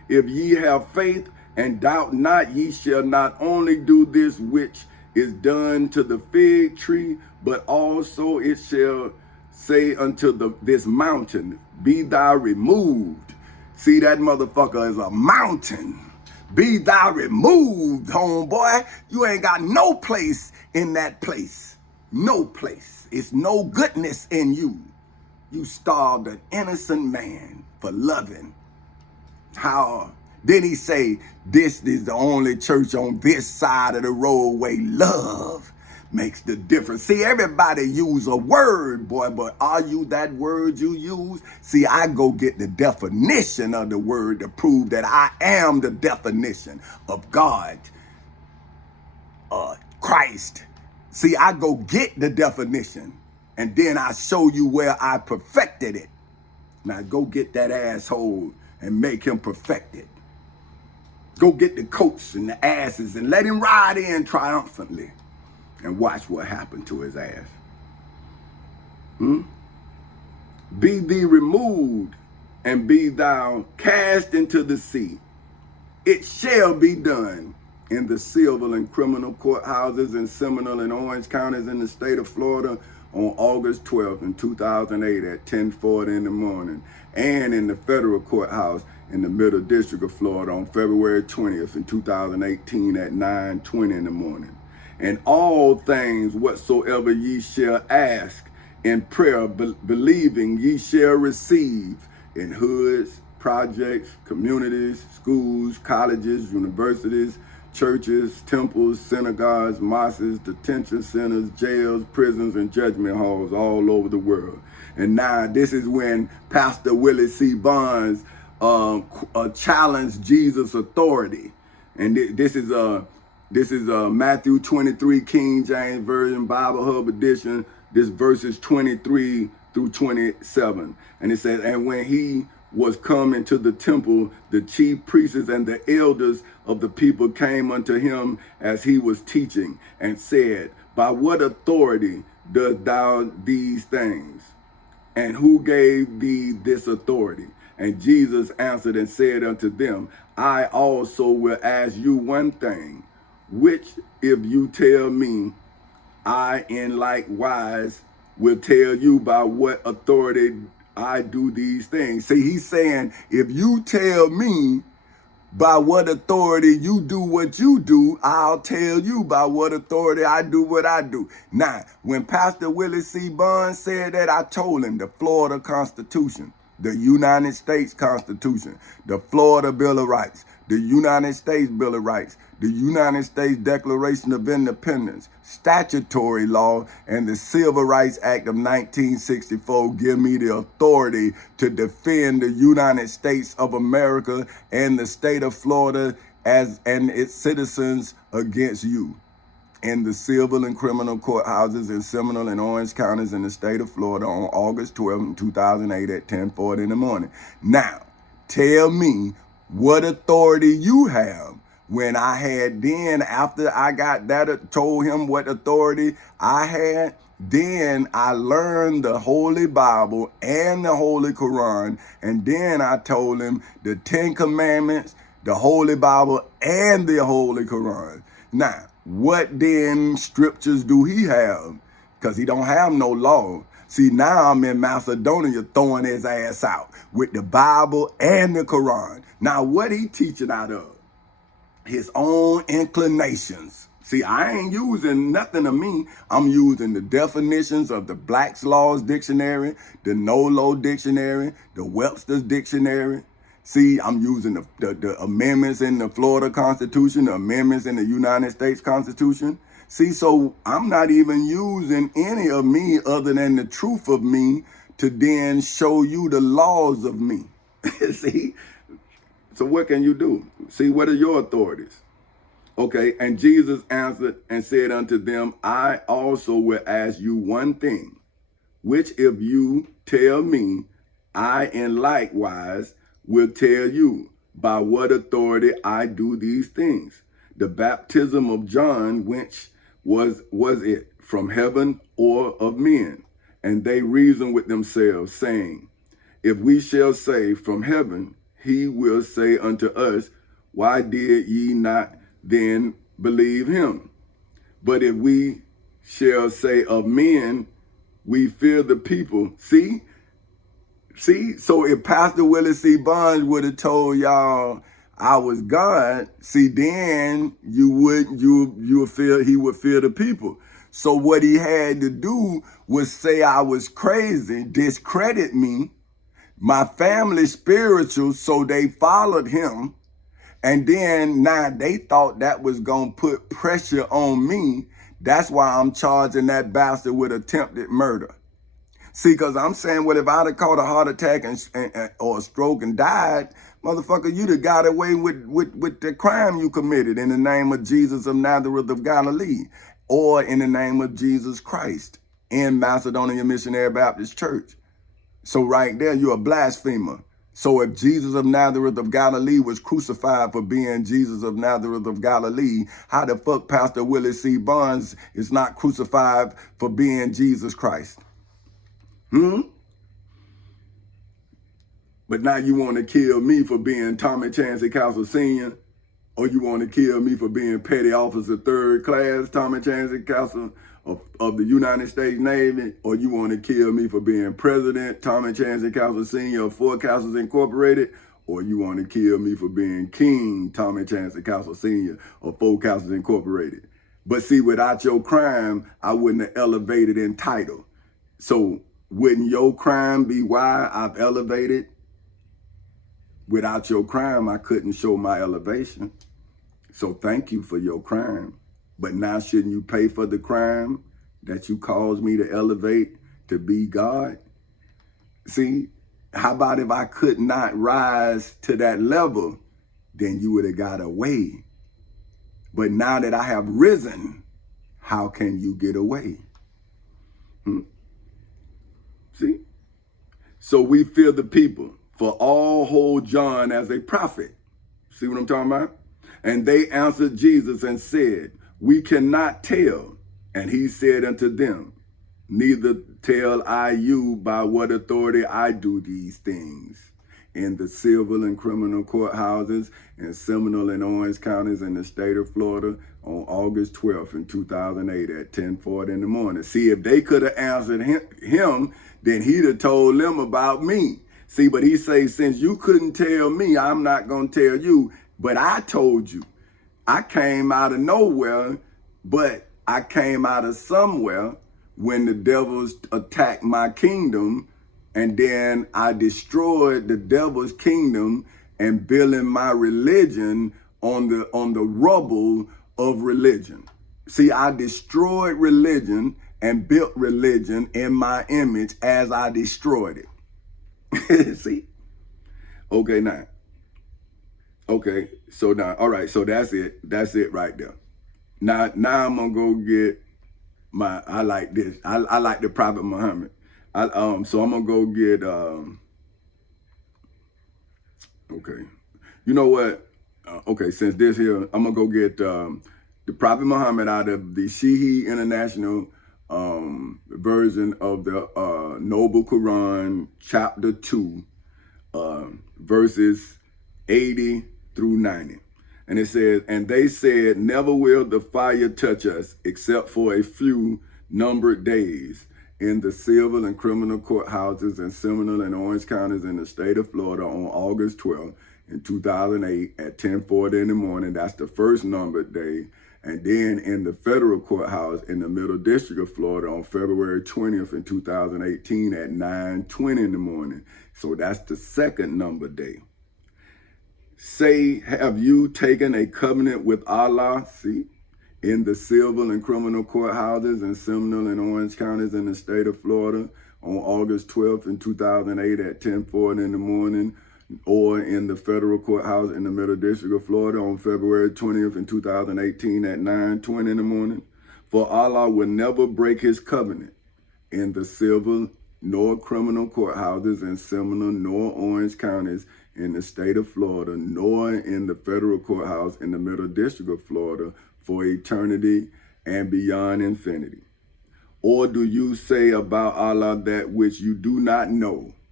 If ye have faith and doubt not, ye shall not only do this which is done to the fig tree, but also it shall say unto this mountain, be thou removed. See, that motherfucker is a mountain. Be thou removed, homeboy. You ain't got no place in that place. No place. It's no goodness in you. You starved an innocent man for loving. How? Then he say, this is the only church on this side of the roadway. Love makes the difference. See, everybody use a word, boy, but are you that word you use? See, I go get the definition of the word to prove that I am the definition of God, Christ. See, I go get the definition, and then I show you where I perfected it. Now go get that asshole and make him perfect it. Go get the coats and the asses and let him ride in triumphantly and watch what happened to his ass. Be thee removed and be thou cast into the sea. It shall be done in the civil and criminal courthouses in Seminole and Orange counties in the state of Florida on August 12th in 2008 at 10:40 in the morning, and in the federal courthouse in the Middle District of Florida on February 20th in 2018 at 9:20 in the morning. And all things whatsoever ye shall ask in prayer, believing ye shall receive in hoods, projects, communities, schools, colleges, universities, churches, temples, synagogues, mosques, detention centers, jails, prisons, and judgment halls all over the world. And now this is when Pastor Willie C. Barnes challenged Jesus' authority. And this is Matthew 23 King James Version Bible Hub edition. This verses 23 through 27. And it says, and when he was come into the temple, the chief priests and the elders of the people came unto him as he was teaching, and said, by what authority dost thou these things? And who gave thee this authority? And Jesus answered and said unto them, I also will ask you one thing, which if you tell me, I in like wise will tell you by what authority I do these things. See, he's saying, if you tell me by what authority you do what you do, I'll tell you by what authority I do what I do. Now, when Pastor Willie C. Barnes said that, I told him the Florida Constitution, the United States Constitution, the Florida Bill of Rights, the United States Bill of Rights, the United States Declaration of Independence, statutory law, and the Civil Rights Act of 1964 give me the authority to defend the United States of America and the state of Florida and its citizens against you. In the civil and criminal courthouses in Seminole and Orange counties in the state of Florida on August 12, 2008 at 10:40 in the morning. Now, tell me what authority you have. When I had then, after I got that, told him what authority I had, then I learned the Holy Bible and the Holy Quran, and then I told him the 10 Commandments, the Holy Bible, and the Holy Quran. Now, what then scriptures do he have? Because he don't have no law. See, now I'm in Macedonia throwing his ass out with the Bible and the Quran. Now, what he teaching out of? His own inclinations. See, I ain't using nothing of me. I'm using the definitions of the Black's Laws Dictionary, the NOLO Dictionary, the Webster's Dictionary. See, I'm using the amendments in the Florida Constitution, the amendments in the United States Constitution. See, so I'm not even using any of me other than the truth of me to then show you the laws of me. See? So what can you do? See, what are your authorities? Okay, and Jesus answered and said unto them, I also will ask you one thing, which if you tell me, I in likewise will tell you by what authority I do these things. The baptism of John, which was it from heaven or of men? And they reasoned with themselves, saying, if we shall say from heaven, he will say unto us, why did ye not then believe him? But if we shall say of men, we fear the people. See? So if Pastor Willie C. Barnes would have told y'all I was God, see, then you would feel he would fear the people. So what he had to do was say I was crazy, discredit me, my family spiritual, so they followed him. And then now they thought that was going to put pressure on me. That's why I'm charging that bastard with attempted murder. See, because I'm saying, well, if I'd have caught a heart attack or a stroke and died, motherfucker, you'd have got away with the crime you committed in the name of Jesus of Nazareth of Galilee, or in the name of Jesus Christ in Macedonia Missionary Baptist Church. So right there, you're a blasphemer. So if Jesus of Nazareth of Galilee was crucified for being Jesus of Nazareth of Galilee, how the fuck Pastor Willie C. Barnes is not crucified for being Jesus Christ? But now you want to kill me for being Tommy Chancey Castle Sr., or you want to kill me for being Petty Officer 3rd Class Tommy Chancey Castle of the United States Navy, or you want to kill me for being President Tommy Chancey Castle Sr. of Four Castles Incorporated, or you want to kill me for being King Tommy Chancey Castle Sr. of Four Castles Incorporated. But see, without your crime, I wouldn't have elevated in title. So wouldn't your crime be why I've elevated? Without your crime, I couldn't show my elevation. So thank you for your crime. But now shouldn't you pay for the crime that you caused me to elevate to be God? See, how about if I could not rise to that level, then you would have got away. But now that I have risen, how can you get away? See? So we fear the people, for all hold John as a prophet. See what I'm talking about? And they answered Jesus and said, we cannot tell. And he said unto them, neither tell I you by what authority I do these things. In the civil and criminal courthouses in Seminole and Orange counties in the state of Florida on August 12th in 2008 at 10:40 in the morning. See, if they could have answered him, then he'd have told them about me. See, but he says, since you couldn't tell me, I'm not going to tell you. But I told you. I came out of nowhere, but I came out of somewhere when the devils attacked my kingdom, and then I destroyed the devil's kingdom and building my religion on the rubble of religion. See, I destroyed religion and built religion in my image as I destroyed it. See? Okay, now. Okay, so now, all right, so that's it. That's it right there. Now I'm gonna go get my, I like this. I like the Prophet Muhammad. So I'm gonna go get, okay. You know what? Okay, since this here, I'm gonna go get the Prophet Muhammad out of the Shihi International version of the Noble Quran, chapter 2, verses 80 through 90. And it says, and they said, never will the fire touch us except for a few numbered days in the civil and criminal courthouses in Seminole and Orange counties in the state of Florida on August 12th in 2008 at 10:40 in the morning. That's the first numbered day. And then in the federal courthouse in the Middle District of Florida on February 20th in 2018 at 9:20 in the morning. So that's the second numbered day. Say, have you taken a covenant with Allah? See, in the civil and criminal courthouses in Seminole and Orange counties in the state of Florida on August 12th in 2008 at 10:40 in the morning, or in the federal courthouse in the Middle District of Florida on February 20th in 2018 at 9:20 in the morning. For Allah will never break his covenant in the civil nor criminal courthouses in Seminole nor Orange counties in the state of Florida, nor in the federal courthouse in the Middle District of Florida for eternity and beyond infinity. Or do you say about Allah that which you do not know?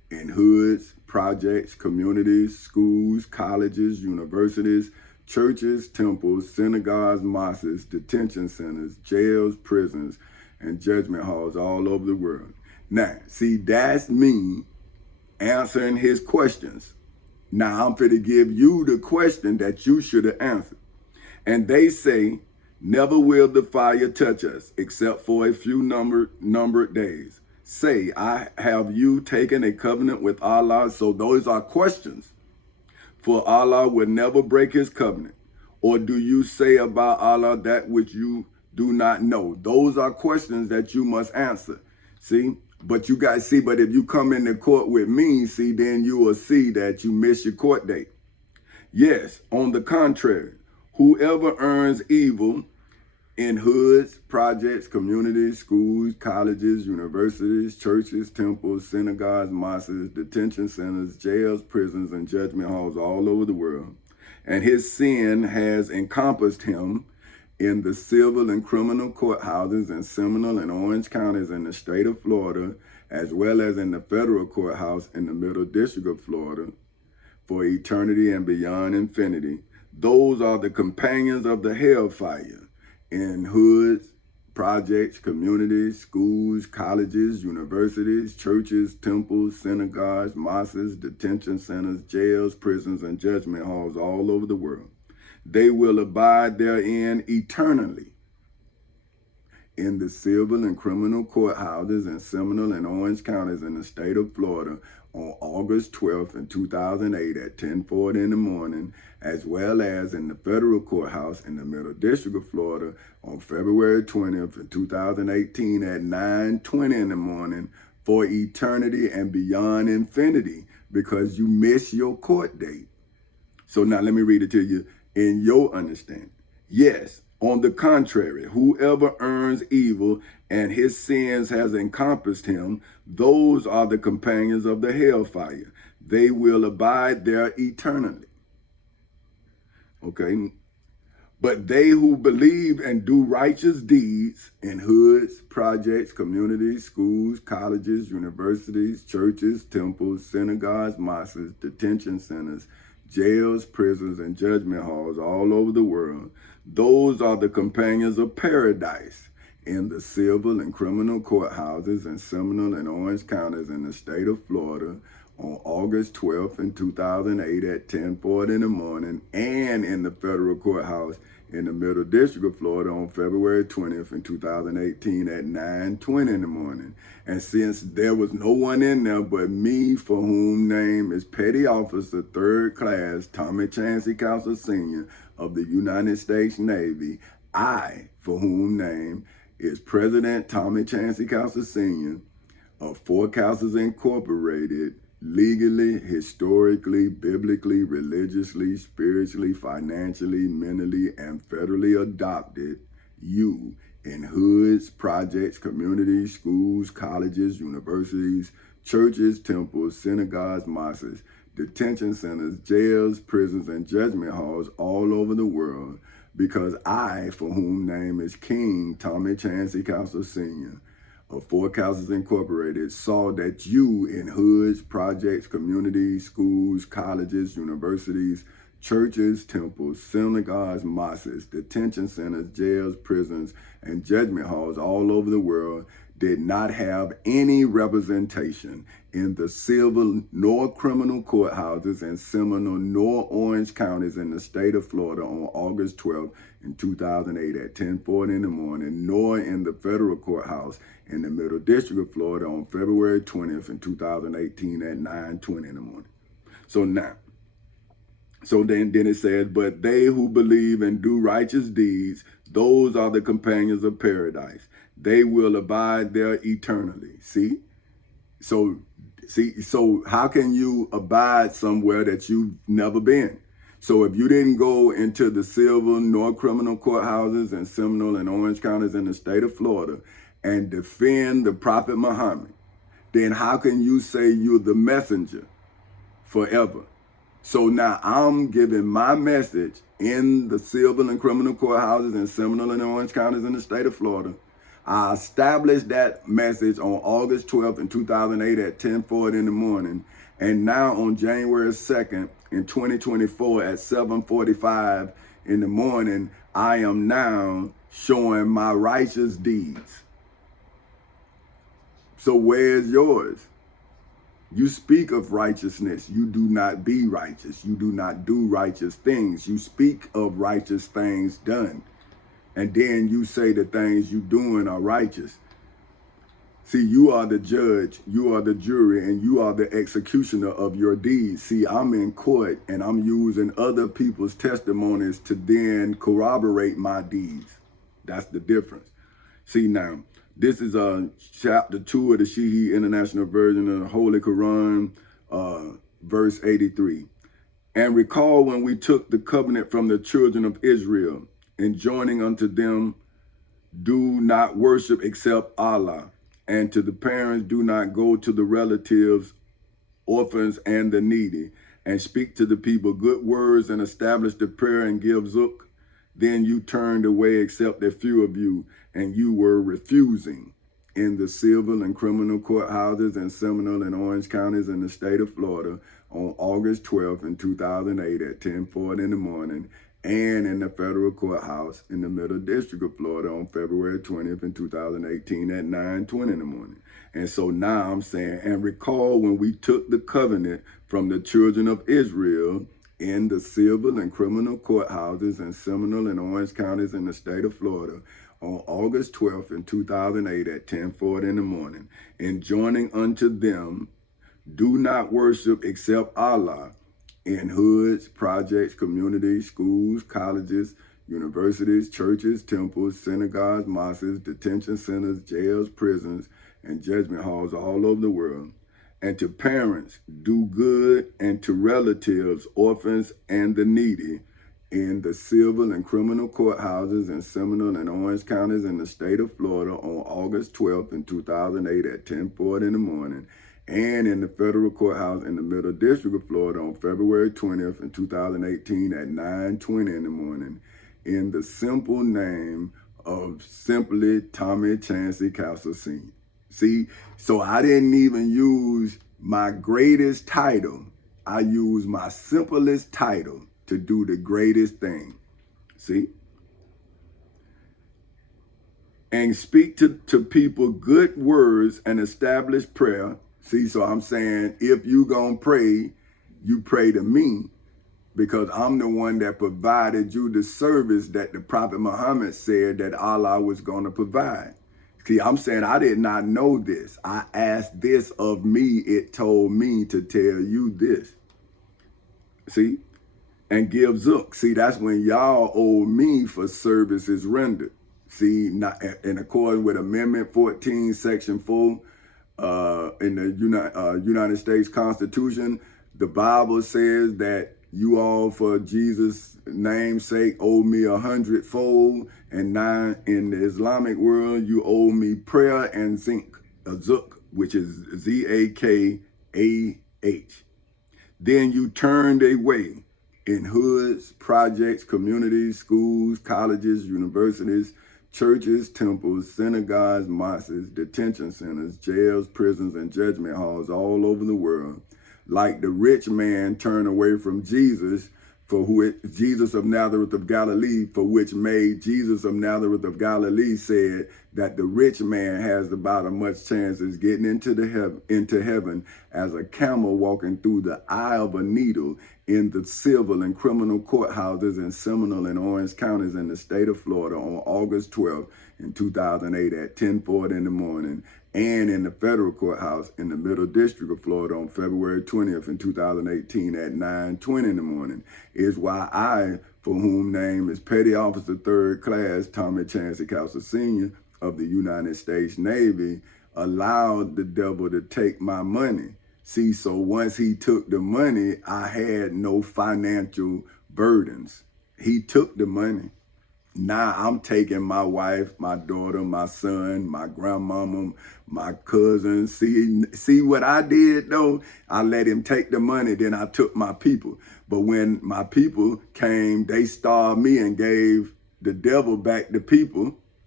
in hoods, projects, communities, schools, colleges, universities, churches, temples, synagogues, mosques, detention centers, jails, prisons, and judgment halls all over the world. Now, see, that's me answering his questions. Now I'm finna give you the question that you should have answered. And they say, never will the fire touch us, except for a few numbered days. Say, have you taken a covenant with Allah? So those are questions. For Allah will never break his covenant. Or do you say about Allah that which you do not know? Those are questions that you must answer. See? But you guys see, but if you come into court with me, see, then you will see that you miss your court date. Yes, on the contrary, whoever earns evil in hoods, projects, communities, schools, colleges, universities, churches, temples, synagogues, mosques, detention centers, jails, prisons, and judgment halls all over the world, and his sin has encompassed him in the civil and criminal courthouses in Seminole and Orange counties in the state of Florida, as well as in the federal courthouse in the Middle District of Florida, for eternity and beyond infinity. Those are the companions of the hellfire in hoods, projects, communities, schools, colleges, universities, churches, temples, synagogues, mosques, detention centers, jails, prisons, and judgment halls all over the world. They will abide therein eternally. In the civil and criminal courthouses in Seminole and Orange counties in the state of Florida on August 12th in 2008 at 10:40 in the morning, as well as in the federal courthouse in the Middle District of Florida on February 20th in 2018 at 9:20 in the morning for eternity and beyond infinity, because you miss your court date. So now let me read it to you in your understanding. Yes, on the contrary, whoever earns evil and his sins has encompassed him, those are the companions of the hellfire. They will abide there eternally. Okay? But they who believe and do righteous deeds in hoods, projects, communities, schools, colleges, universities, churches, temples, synagogues, mosques, detention centers, jails, prisons, and judgment halls all over the world, those are the companions of paradise in the civil and criminal courthouses in Seminole and Orange counties in the state of Florida on August 12th in 2008 at 10:40 in the morning, and in the federal courthouse in the Middle District of Florida on February 20th in 2018 at 9:20 in the morning. And since there was no one in there but me, for whom name is Petty Officer 3rd Class Tommy Chancey Council Sr. of the United States Navy, I, for whom name is President Tommy Chancey Council Sr. of Four Councils Incorporated, legally, historically, biblically, religiously, spiritually, financially, mentally, and federally adopted you in hoods, projects, communities, schools, colleges, universities, churches, temples, synagogues, mosques, detention centers, jails, prisons, and judgment halls all over the world, because I, for whom name is King Tommy Chancey Council Sr. of Four Councils Incorporated, saw that you in hoods, projects, communities, schools, colleges, universities, churches, temples, synagogues, mosques, detention centers, jails, prisons, and judgment halls all over the world did not have any representation in the civil nor criminal courthouses in Seminole nor Orange counties in the state of Florida on August 12th in 2008 at 10:40 in the morning, nor in the federal courthouse in the Middle District of Florida on February 20th in 2018 at 9:20 in the morning. So then it says, but they who believe and do righteous deeds, those are the companions of paradise. They will abide there eternally. See? So how can you abide somewhere that you've never been? So if you didn't go into the civil nor criminal courthouses in Seminole and Orange counties in the state of Florida and defend the Prophet Muhammad, then how can you say you're the messenger forever? So now I'm giving my message in the civil and criminal courthouses in Seminole and Orange counties in the state of Florida. I established that message on August 12th in 2008 at 10:40 in the morning. And now on January 2nd in 2024 at 7:45 in the morning, I am now showing my righteous deeds. So where's yours? You speak of righteousness. You do not be righteous. You do not do righteous things. You speak of righteous things done. And then you say the things you doing are righteous. See, you are the judge, you are the jury, and you are the executioner of your deeds. See, I'm in court and I'm using other people's testimonies to then corroborate my deeds. That's the difference. See now, this is chapter 2 of the Shihi International Version of the Holy Quran, verse 83. And recall when we took the covenant from the children of Israel, enjoining unto them, do not worship except Allah, and to the parents do not go to the relatives, orphans, and the needy, and speak to the people good words and establish the prayer and give zuk. Then you turned away except a few of you, and you were refusing in the civil and criminal courthouses in Seminole and Orange counties in the state of Florida on August 12th in 2008 at 10:40 in the morning, and in the federal courthouse in the Middle District of Florida on February 20th in 2018 at 9:20 in the morning. And so now I'm saying, and recall when we took the covenant from the children of Israel in the civil and criminal courthouses in Seminole and Orange counties in the state of Florida on August 12th in 2008 at 10:40 in the morning, enjoining unto them, do not worship except Allah, in hoods, projects, communities, schools, colleges, universities, churches, temples, synagogues, mosques, detention centers, jails, prisons, and judgment halls all over the world. And to parents, do good, and to relatives, orphans, and the needy in the civil and criminal courthouses in Seminole and Orange counties in the state of Florida on August 12th in 2008 at 10:40 in the morning, and in the federal courthouse in the Middle District of Florida on February 20th in 2018 at 9:20 in the morning, in the simple name of simply Tommy Chancey Castle Sr. See, so I didn't even use my greatest title. I used my simplest title to do the greatest thing. See? And speak to people good words and establish prayer. See, so I'm saying, if you gonna pray, you pray to me, because I'm the one that provided you the service that the Prophet Muhammad said that Allah was gonna provide. See, I'm saying I did not know this. I asked this of me. It told me to tell you this. See? And give zuk. See, that's when y'all owe me for services rendered. See, not in accordance with Amendment 14, Section 4, in the United States Constitution, the Bible says that you all, for Jesus' name's sake, owe me 100-fold, and now in the Islamic world, you owe me prayer and zuk, which is Z-A-K-A-H. Then you turned away in hoods, projects, communities, schools, colleges, universities, churches, temples, synagogues, mosques, detention centers, jails, prisons, and judgment halls all over the world. Like the rich man turned away from Jesus, Jesus of Nazareth of Galilee, for which made Jesus of Nazareth of Galilee said that the rich man has about as much chance as getting into heaven as a camel walking through the eye of a needle in the civil and criminal courthouses in Seminole and Orange counties in the state of Florida on August 12th in 2008 at 10:40 in the morning, and in the federal courthouse in the Middle District of Florida on February 20th in 2018 at 9:20 in the morning, is why I, for whom name is Petty Officer 3rd Class Tommy Chancey Castle Sr. of the United States Navy, allowed the devil to take my money. See, so once he took the money, I had no financial burdens. He took the money. Now I'm taking my wife, my daughter, my son, my grandmama, my cousin. See what I did though? I let him take the money, then I took my people. But when my people came, they starved me and gave the devil back the people.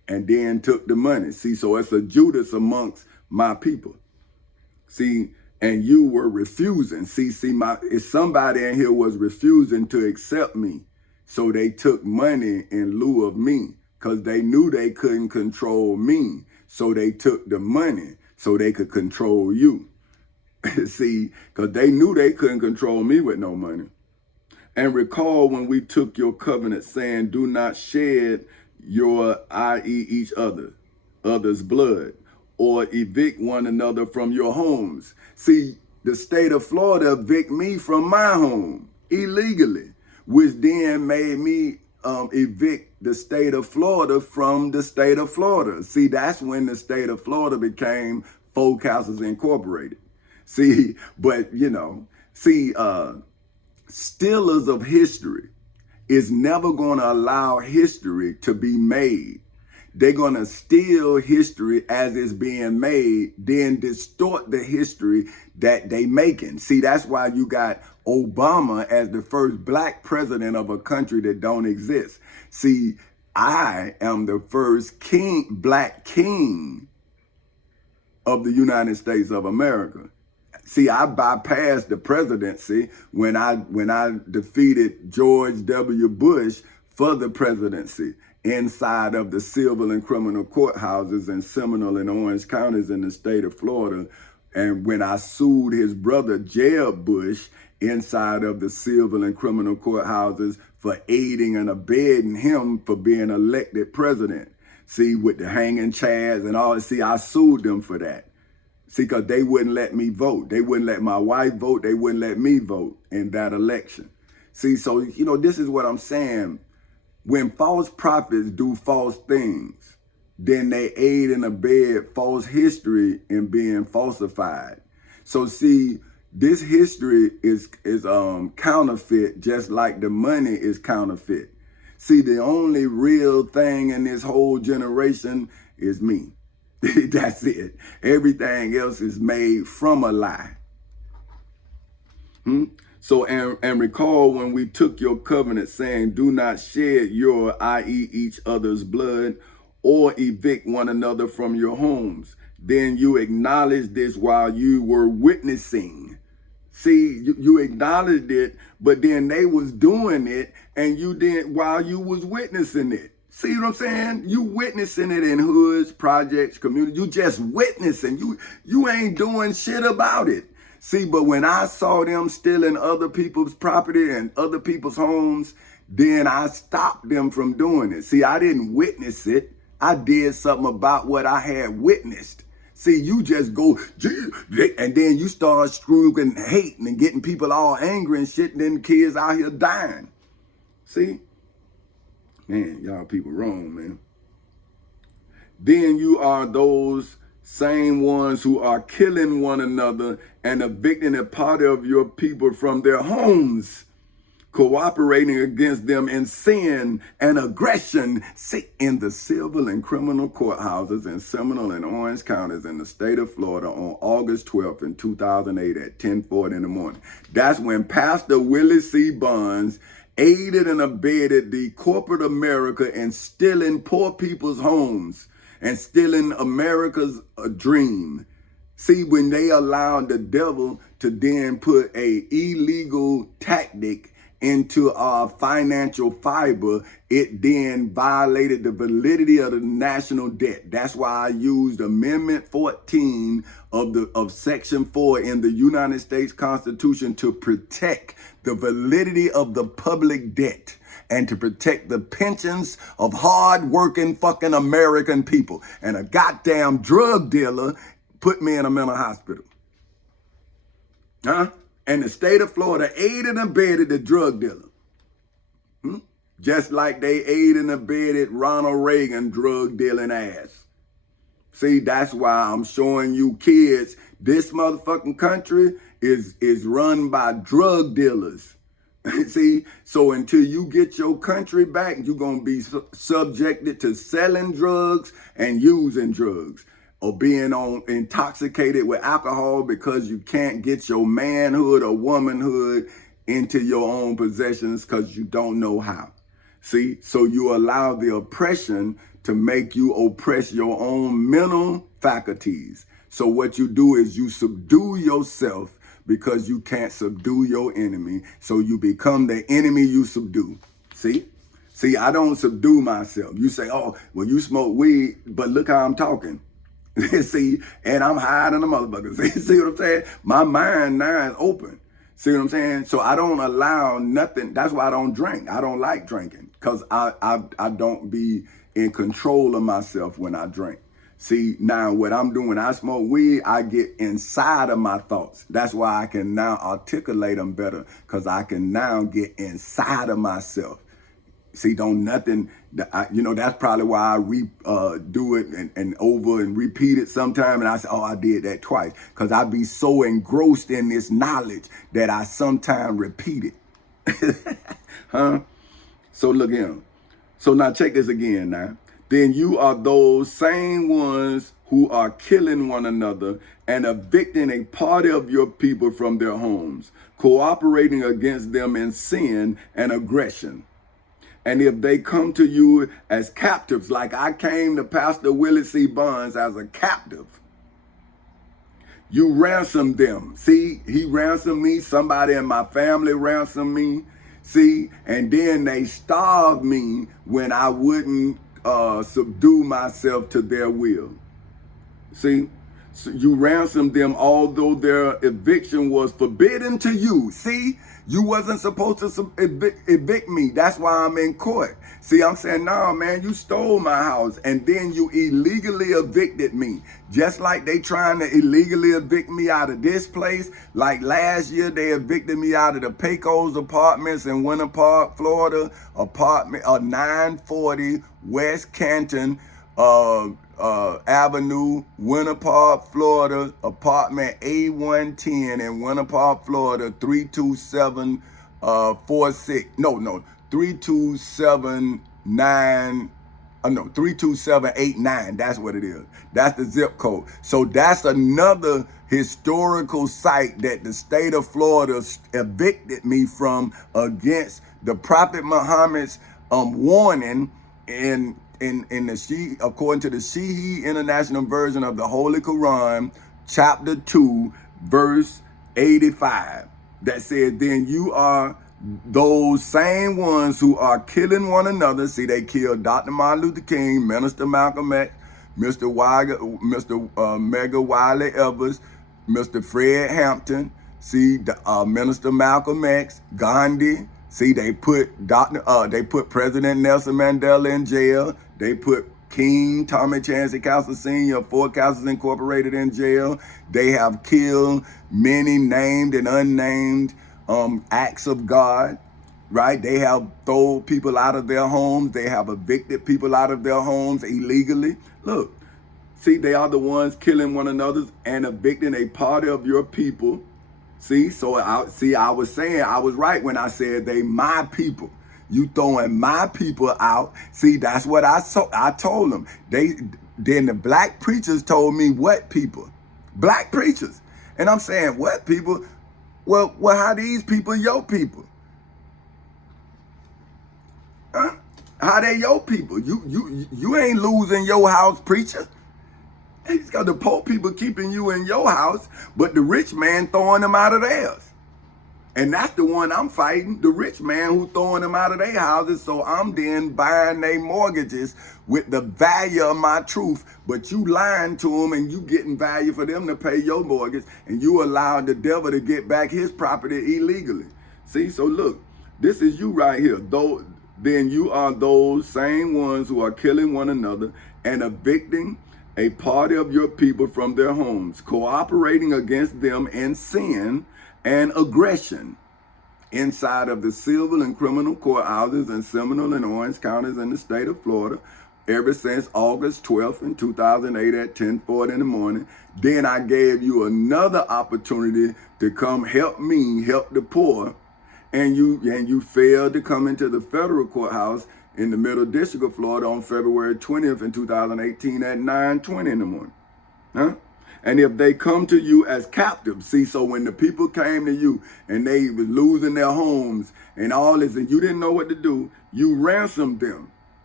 and then took the money. See, so it's a Judas amongst my people. See, and you were refusing. See, if somebody in here was refusing to accept me, so they took money in lieu of me, because they knew they couldn't control me. So they took the money so they could control you. See, because they knew they couldn't control me with no money. And recall when we took your covenant, saying, do not shed your, i.e. each other's blood, or evict one another from your homes. See, the state of Florida evicted me from my home illegally, which then made me evict the state of Florida from the state of Florida. See, that's when the state of Florida became Four Castles Incorporated. See, but stealers of history is never going to allow history to be made. They're going to steal history as it's being made, then distort the history that they making. See, that's why you got Obama as the first black president of a country that don't exist. See, I am the first black king of the United States of America. See, I bypassed the presidency when I defeated George W. Bush for the presidency inside of the civil and criminal courthouses in Seminole and Orange counties in the state of Florida. And when I sued his brother, Jeb Bush, inside of the civil and criminal courthouses for aiding and abetting him for being elected president. See, with the hanging chairs and all. See, I sued them for that. See, because they wouldn't let me vote. They wouldn't let my wife vote. They wouldn't let me vote in that election. See, so, this is what I'm saying. When false prophets do false things, then they aid and abet false history in being falsified. So see, this history is counterfeit, just like the money is counterfeit. See, the only real thing in this whole generation is me. That's it. Everything else is made from a lie. So, and recall when we took your covenant, saying, do not shed your, i.e. each other's blood, or evict one another from your homes. Then you acknowledged this while you were witnessing. See, you acknowledged it, but then they was doing it, and you didn't while you was witnessing it. See what I'm saying? You witnessing it in hoods, projects, community. You just witnessing. You ain't doing shit about it. See, but when I saw them stealing other people's property and other people's homes, then I stopped them from doing it. See, I didn't witness it. I did something about what I had witnessed. See, you just go, and then you start screwing, hating, and getting people all angry and shit, and then kids out here dying. See? Man, y'all people wrong, man. Then you are those same ones who are killing one another and evicting a part of your people from their homes, cooperating against them in sin and aggression. See, in the civil and criminal courthouses in Seminole and Orange counties in the state of Florida on August 12th in 2008 at 10:40 in the morning. That's when Pastor Willie C. Bonds aided and abetted the corporate America in stealing poor people's homes and stealing America's dream. See, when they allowed the devil to then put a illegal tactic into our financial fiber, it then violated the validity of the national debt. That's why I used Amendment 14 of Section 4 in the United States Constitution to protect the validity of the public debt and to protect the pensions of hard-working fucking American people. And a goddamn drug dealer put me in a mental hospital. And the state of Florida aided and abetted the drug dealer. Just like they aided and abetted Ronald Reagan drug dealing ass. See, that's why I'm showing you kids, this motherfucking country is run by drug dealers. See, so until you get your country back, you're going to be subjected to selling drugs and using drugs, or being intoxicated with alcohol because you can't get your manhood or womanhood into your own possessions because you don't know how. See, so you allow the oppression to make you oppress your own mental faculties. So what you do is you subdue yourself because you can't subdue your enemy. So you become the enemy you subdue. See? See, I don't subdue myself. You say, oh, well, you smoke weed, but look how I'm talking. See, and I'm higher than a motherfucker. See what I'm saying? My mind now is open. See what I'm saying? So I don't allow nothing. That's why I don't drink. I don't like drinking because I don't be in control of myself when I drink. See, now what I'm doing, when I smoke weed, I get inside of my thoughts. That's why I can now articulate them better because I can now get inside of myself. See, don't nothing, that's probably why I do it and over and repeat it sometime. And I say, oh, I did that twice. Because I be so engrossed in this knowledge that I sometimes repeat it. Huh? So look here. So now check this again now. Then you are those same ones who are killing one another and evicting a party of your people from their homes, cooperating against them in sin and aggression. And if they come to you as captives, like I came to Pastor Willie C. Bonds as a captive, you ransom them. See, he ransomed me. Somebody in my family ransomed me. See, and then they starved me when I wouldn't subdue myself to their will. See, so you ransomed them although their eviction was forbidden to you. See, you wasn't supposed to evict me. That's why I'm in court. See, I'm saying, no, man, you stole my house and then you illegally evicted me. Just like they trying to illegally evict me out of this place. Like last year, they evicted me out of the Pecos Apartments in Winter Park, Florida, apartment 940 West Canton Avenue, Winter Park, Florida, apartment A110 in Winter Park, Florida, 32746. No, 32789. 32789. That's what it is. That's the zip code. So that's another historical site that the state of Florida evicted me from against the Prophet Muhammad's warning in the according to the Shi'i International Version of the Holy Quran, chapter 2, verse 85, that said, then you are those same ones who are killing one another. See, they killed Dr. Martin Luther King, Minister Malcolm X, Mr. Medgar Wiley Evers, Mr. Fred Hampton, see, Minister Malcolm X, Gandhi. See, they put President Nelson Mandela in jail. They put King Tommy Chancey Castle Sr., Forecasters Incorporated in jail. They have killed many named and unnamed acts of God, right? They have thrown people out of their homes. They have evicted people out of their homes illegally. Look, see, they are the ones killing one another and evicting a party of your people. See, so I was saying, I was right when I said they my people. You throwing my people out. See, that's what I told them. Then the black preachers told me what people? Black preachers. And I'm saying, what people? Well, how these people your people? Huh? How they your people? You ain't losing your house, preacher. It's got the poor people keeping you in your house, but the rich man throwing them out of theirs. And that's the one I'm fighting, the rich man who throwing them out of their houses. So I'm then buying their mortgages with the value of my truth. But you lying to them and you getting value for them to pay your mortgage. And you allowed the devil to get back his property illegally. See, so look, this is you right here. Then you are those same ones who are killing one another and evicting a party of your people from their homes, cooperating against them in sin and aggression inside of the civil and criminal courthouses in Seminole and Orange counties in the state of Florida ever since August 12th in 2008 at 10:40 in the morning. Then I gave you another opportunity to come help me help the poor, and you failed to come into the federal courthouse in the Middle District of Florida on February 20th in 2018 at 9:20 in the morning. Huh? And if they come to you as captives, see, so when the people came to you and they were losing their homes and all this, and you didn't know what to do, you ransomed them.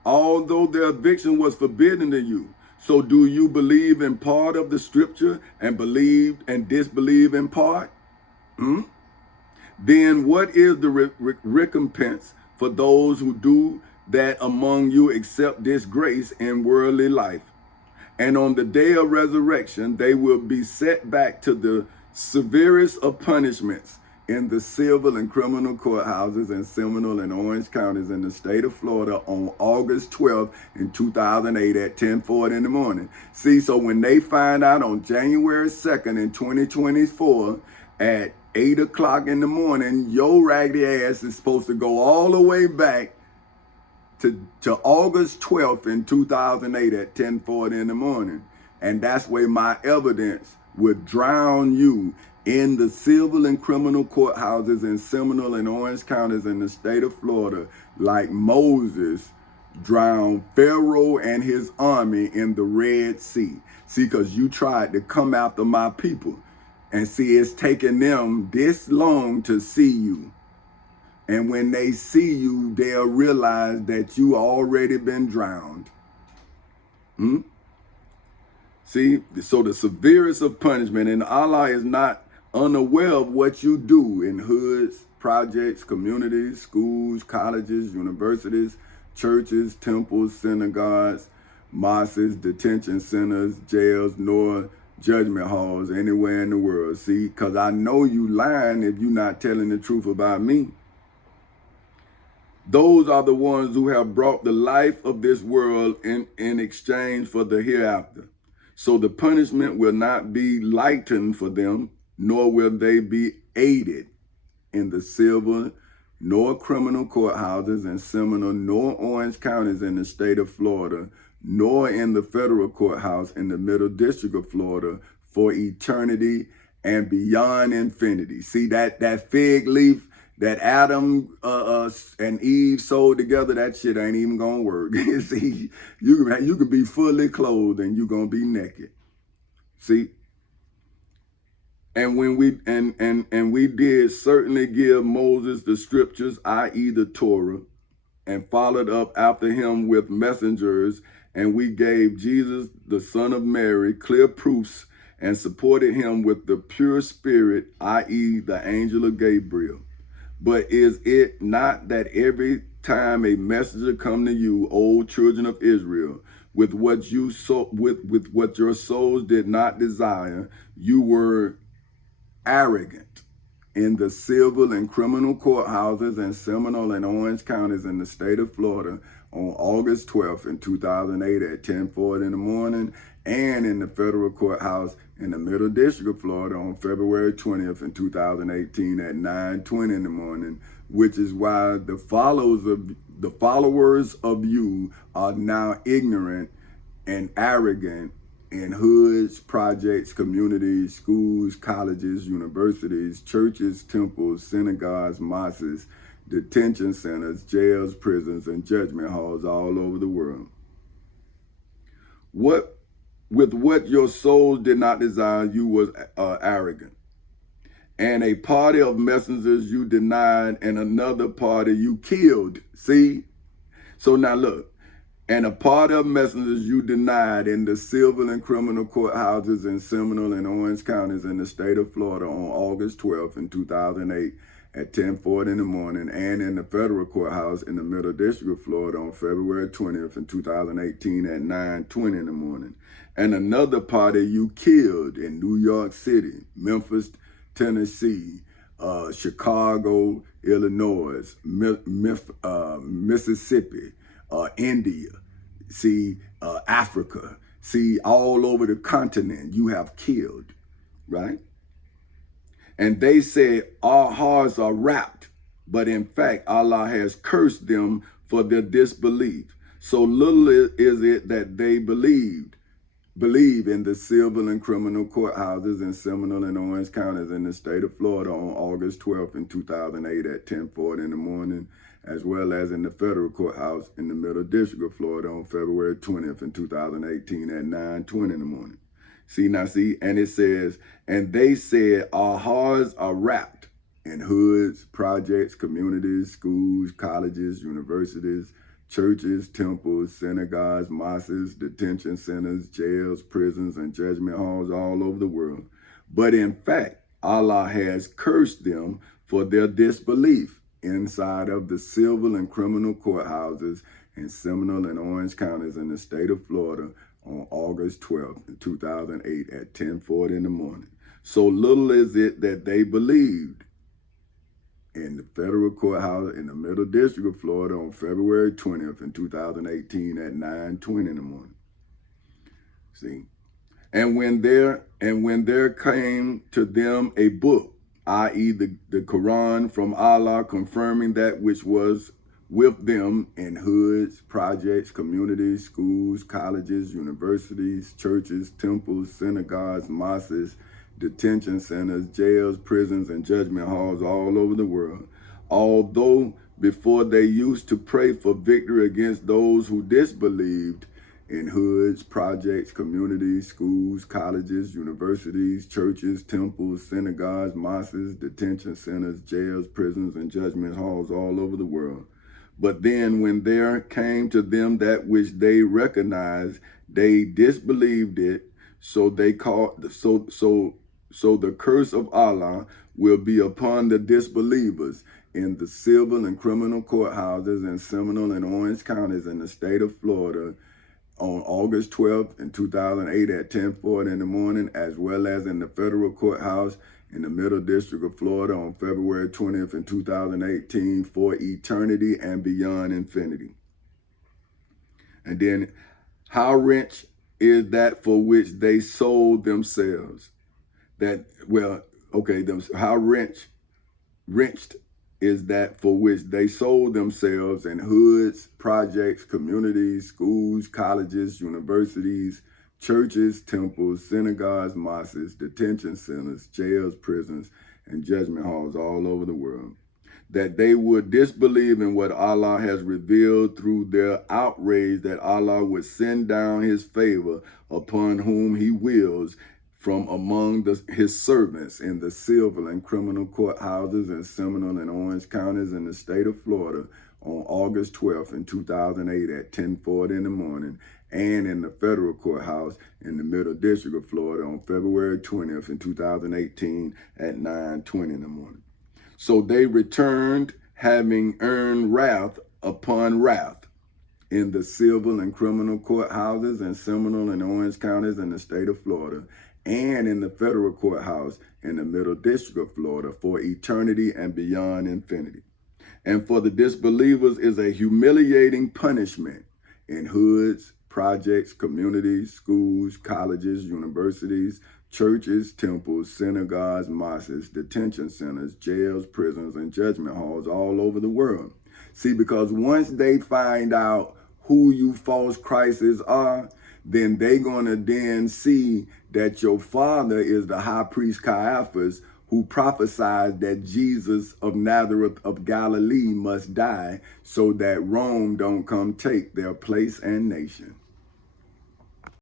although the eviction was forbidden to you. So do you believe in part of the scripture and believe and disbelieve in part? Then what is the recompense for those who do that among you accept this grace in worldly life? And on the day of resurrection, they will be set back to the severest of punishments in the civil and criminal courthouses in Seminole and Orange counties in the state of Florida on August 12th in 2008 at 10:40 in the morning. See, so when they find out on January 2nd in 2024 at 8 o'clock in the morning, your raggedy ass is supposed to go all the way back to August 12th in 2008 at 10:40 in the morning. And that's where my evidence would drown you in the civil and criminal courthouses in Seminole and Orange counties in the state of Florida, like Moses drowned Pharaoh and his army in the Red Sea. See, because you tried to come after my people. And see, it's taken them this long to see you. And when they see you, they'll realize that you already been drowned. See, so the severest of punishment, and Allah is not unaware of what you do in hoods, projects, communities, schools, colleges, universities, churches, temples, synagogues, mosques, detention centers, jails, nor judgment halls anywhere in the world. See, because I know you lying if you're not telling the truth about me. Those are the ones who have brought the life of this world in exchange for the hereafter. So the punishment will not be lightened for them, nor will they be aided in the civil nor criminal courthouses in Seminole nor Orange counties in the state of Florida, nor in the federal courthouse in the Middle District of Florida for eternity and beyond infinity. See, that fig leaf that Adam and Eve sewed together, that shit ain't even gonna work. See, you can be fully clothed and you're gonna be naked. See? And when we did certainly give Moses the scriptures, i.e. the Torah, and followed up after him with messengers, and we gave Jesus, the son of Mary, clear proofs and supported him with the pure spirit, i.e. the angel of Gabriel. But is it not that every time a messenger come to you, O children of Israel, with what what your souls did not desire, you were arrogant in the civil and criminal courthouses in Seminole and Orange counties in the state of Florida on August 12th in 2008 at 10:40 in the morning, and in the federal courthouse in the Middle District of Florida on February 20th in 2018 at 9:20 in the morning, which is why the followers of you are now ignorant and arrogant in hoods, projects, communities, schools, colleges, universities, churches, temples, synagogues, mosques, detention centers, jails, prisons, and judgment halls all over the world. With what your souls did not desire, you was arrogant. And a party of messengers you denied, and another party you killed. See? So now look. And a party of messengers you denied in the civil and criminal courthouses in Seminole and Orange counties in the state of Florida on August 12th in 2008 at 10:40 in the morning, and in the federal courthouse in the Middle District of Florida on February 20th in 2018 at 9:20 in the morning. And another party you killed in New York City, Memphis, Tennessee, Chicago, Illinois, Mississippi, India, see, Africa, see, all over the continent you have killed, right? And they say our hearts are wrapped, but in fact, Allah has cursed them for their disbelief. So little is it that they believe in the civil and criminal courthouses in Seminole and Orange counties in the state of Florida on August 12th in 2008 at 10:40 in the morning, as well as in the federal courthouse in the Middle District of Florida on February 20th in 2018 at 9:20 in the morning. See, and it says, and they said, our hearts are wrapped in hoods, projects, communities, schools, colleges, universities, churches, temples, synagogues, mosques, detention centers, jails, prisons, and judgment halls all over the world. But in fact, Allah has cursed them for their disbelief inside of the civil and criminal courthouses in Seminole and Orange counties in the state of Florida on August 12th, 2008 at 10:40 in the morning. So little is it that they believed in the federal courthouse in the Middle District of Florida on February 20th in 2018 at 9:20 in the morning. See? And when there came to them a book, i.e. the Quran from Allah, confirming that which was with them in hoods, projects, communities, schools, colleges, universities, churches, temples, synagogues, mosques, detention centers, jails, prisons, and judgment halls all over the world. Although before they used to pray for victory against those who disbelieved in hoods, projects, communities, schools, colleges, universities, churches, temples, synagogues, mosques, detention centers, jails, prisons, and judgment halls all over the world. But then when there came to them that which they recognized, they disbelieved it. So they called so the curse of Allah will be upon the disbelievers in the civil and criminal courthouses in Seminole and Orange counties in the state of Florida on August 12th in 2008 at 10:40 in the morning, as well as in the federal courthouse in the Middle District of Florida on February 20th in 2018 for eternity and beyond infinity. And then, how rich is that for which they sold themselves? How wrenched is that for which they sold themselves in hoods, projects, communities, schools, colleges, universities, churches, temples, synagogues, mosques, detention centers, jails, prisons, and judgment halls all over the world. That they would disbelieve in what Allah has revealed through their outrage that Allah would send down his favor upon whom he wills from among his servants in the civil and criminal courthouses in Seminole and Orange counties in the state of Florida on August 12th in 2008 at 10:40 in the morning, and in the federal courthouse in the Middle District of Florida on February 20th in 2018 at 9:20 in the morning. So they returned, having earned wrath upon wrath in the civil and criminal courthouses in Seminole and Orange counties in the state of Florida, and in the federal courthouse in the Middle District of Florida for eternity and beyond infinity. And for the disbelievers is a humiliating punishment in hoods, projects, communities, schools, colleges, universities, churches, temples, synagogues, mosques, detention centers, jails, prisons, and judgment halls all over the world. See, because once they find out who you false Christs are, then they're going to then see that your father is the high priest Caiaphas, who prophesied that Jesus of Nazareth of Galilee must die so that Rome don't come take their place and nation.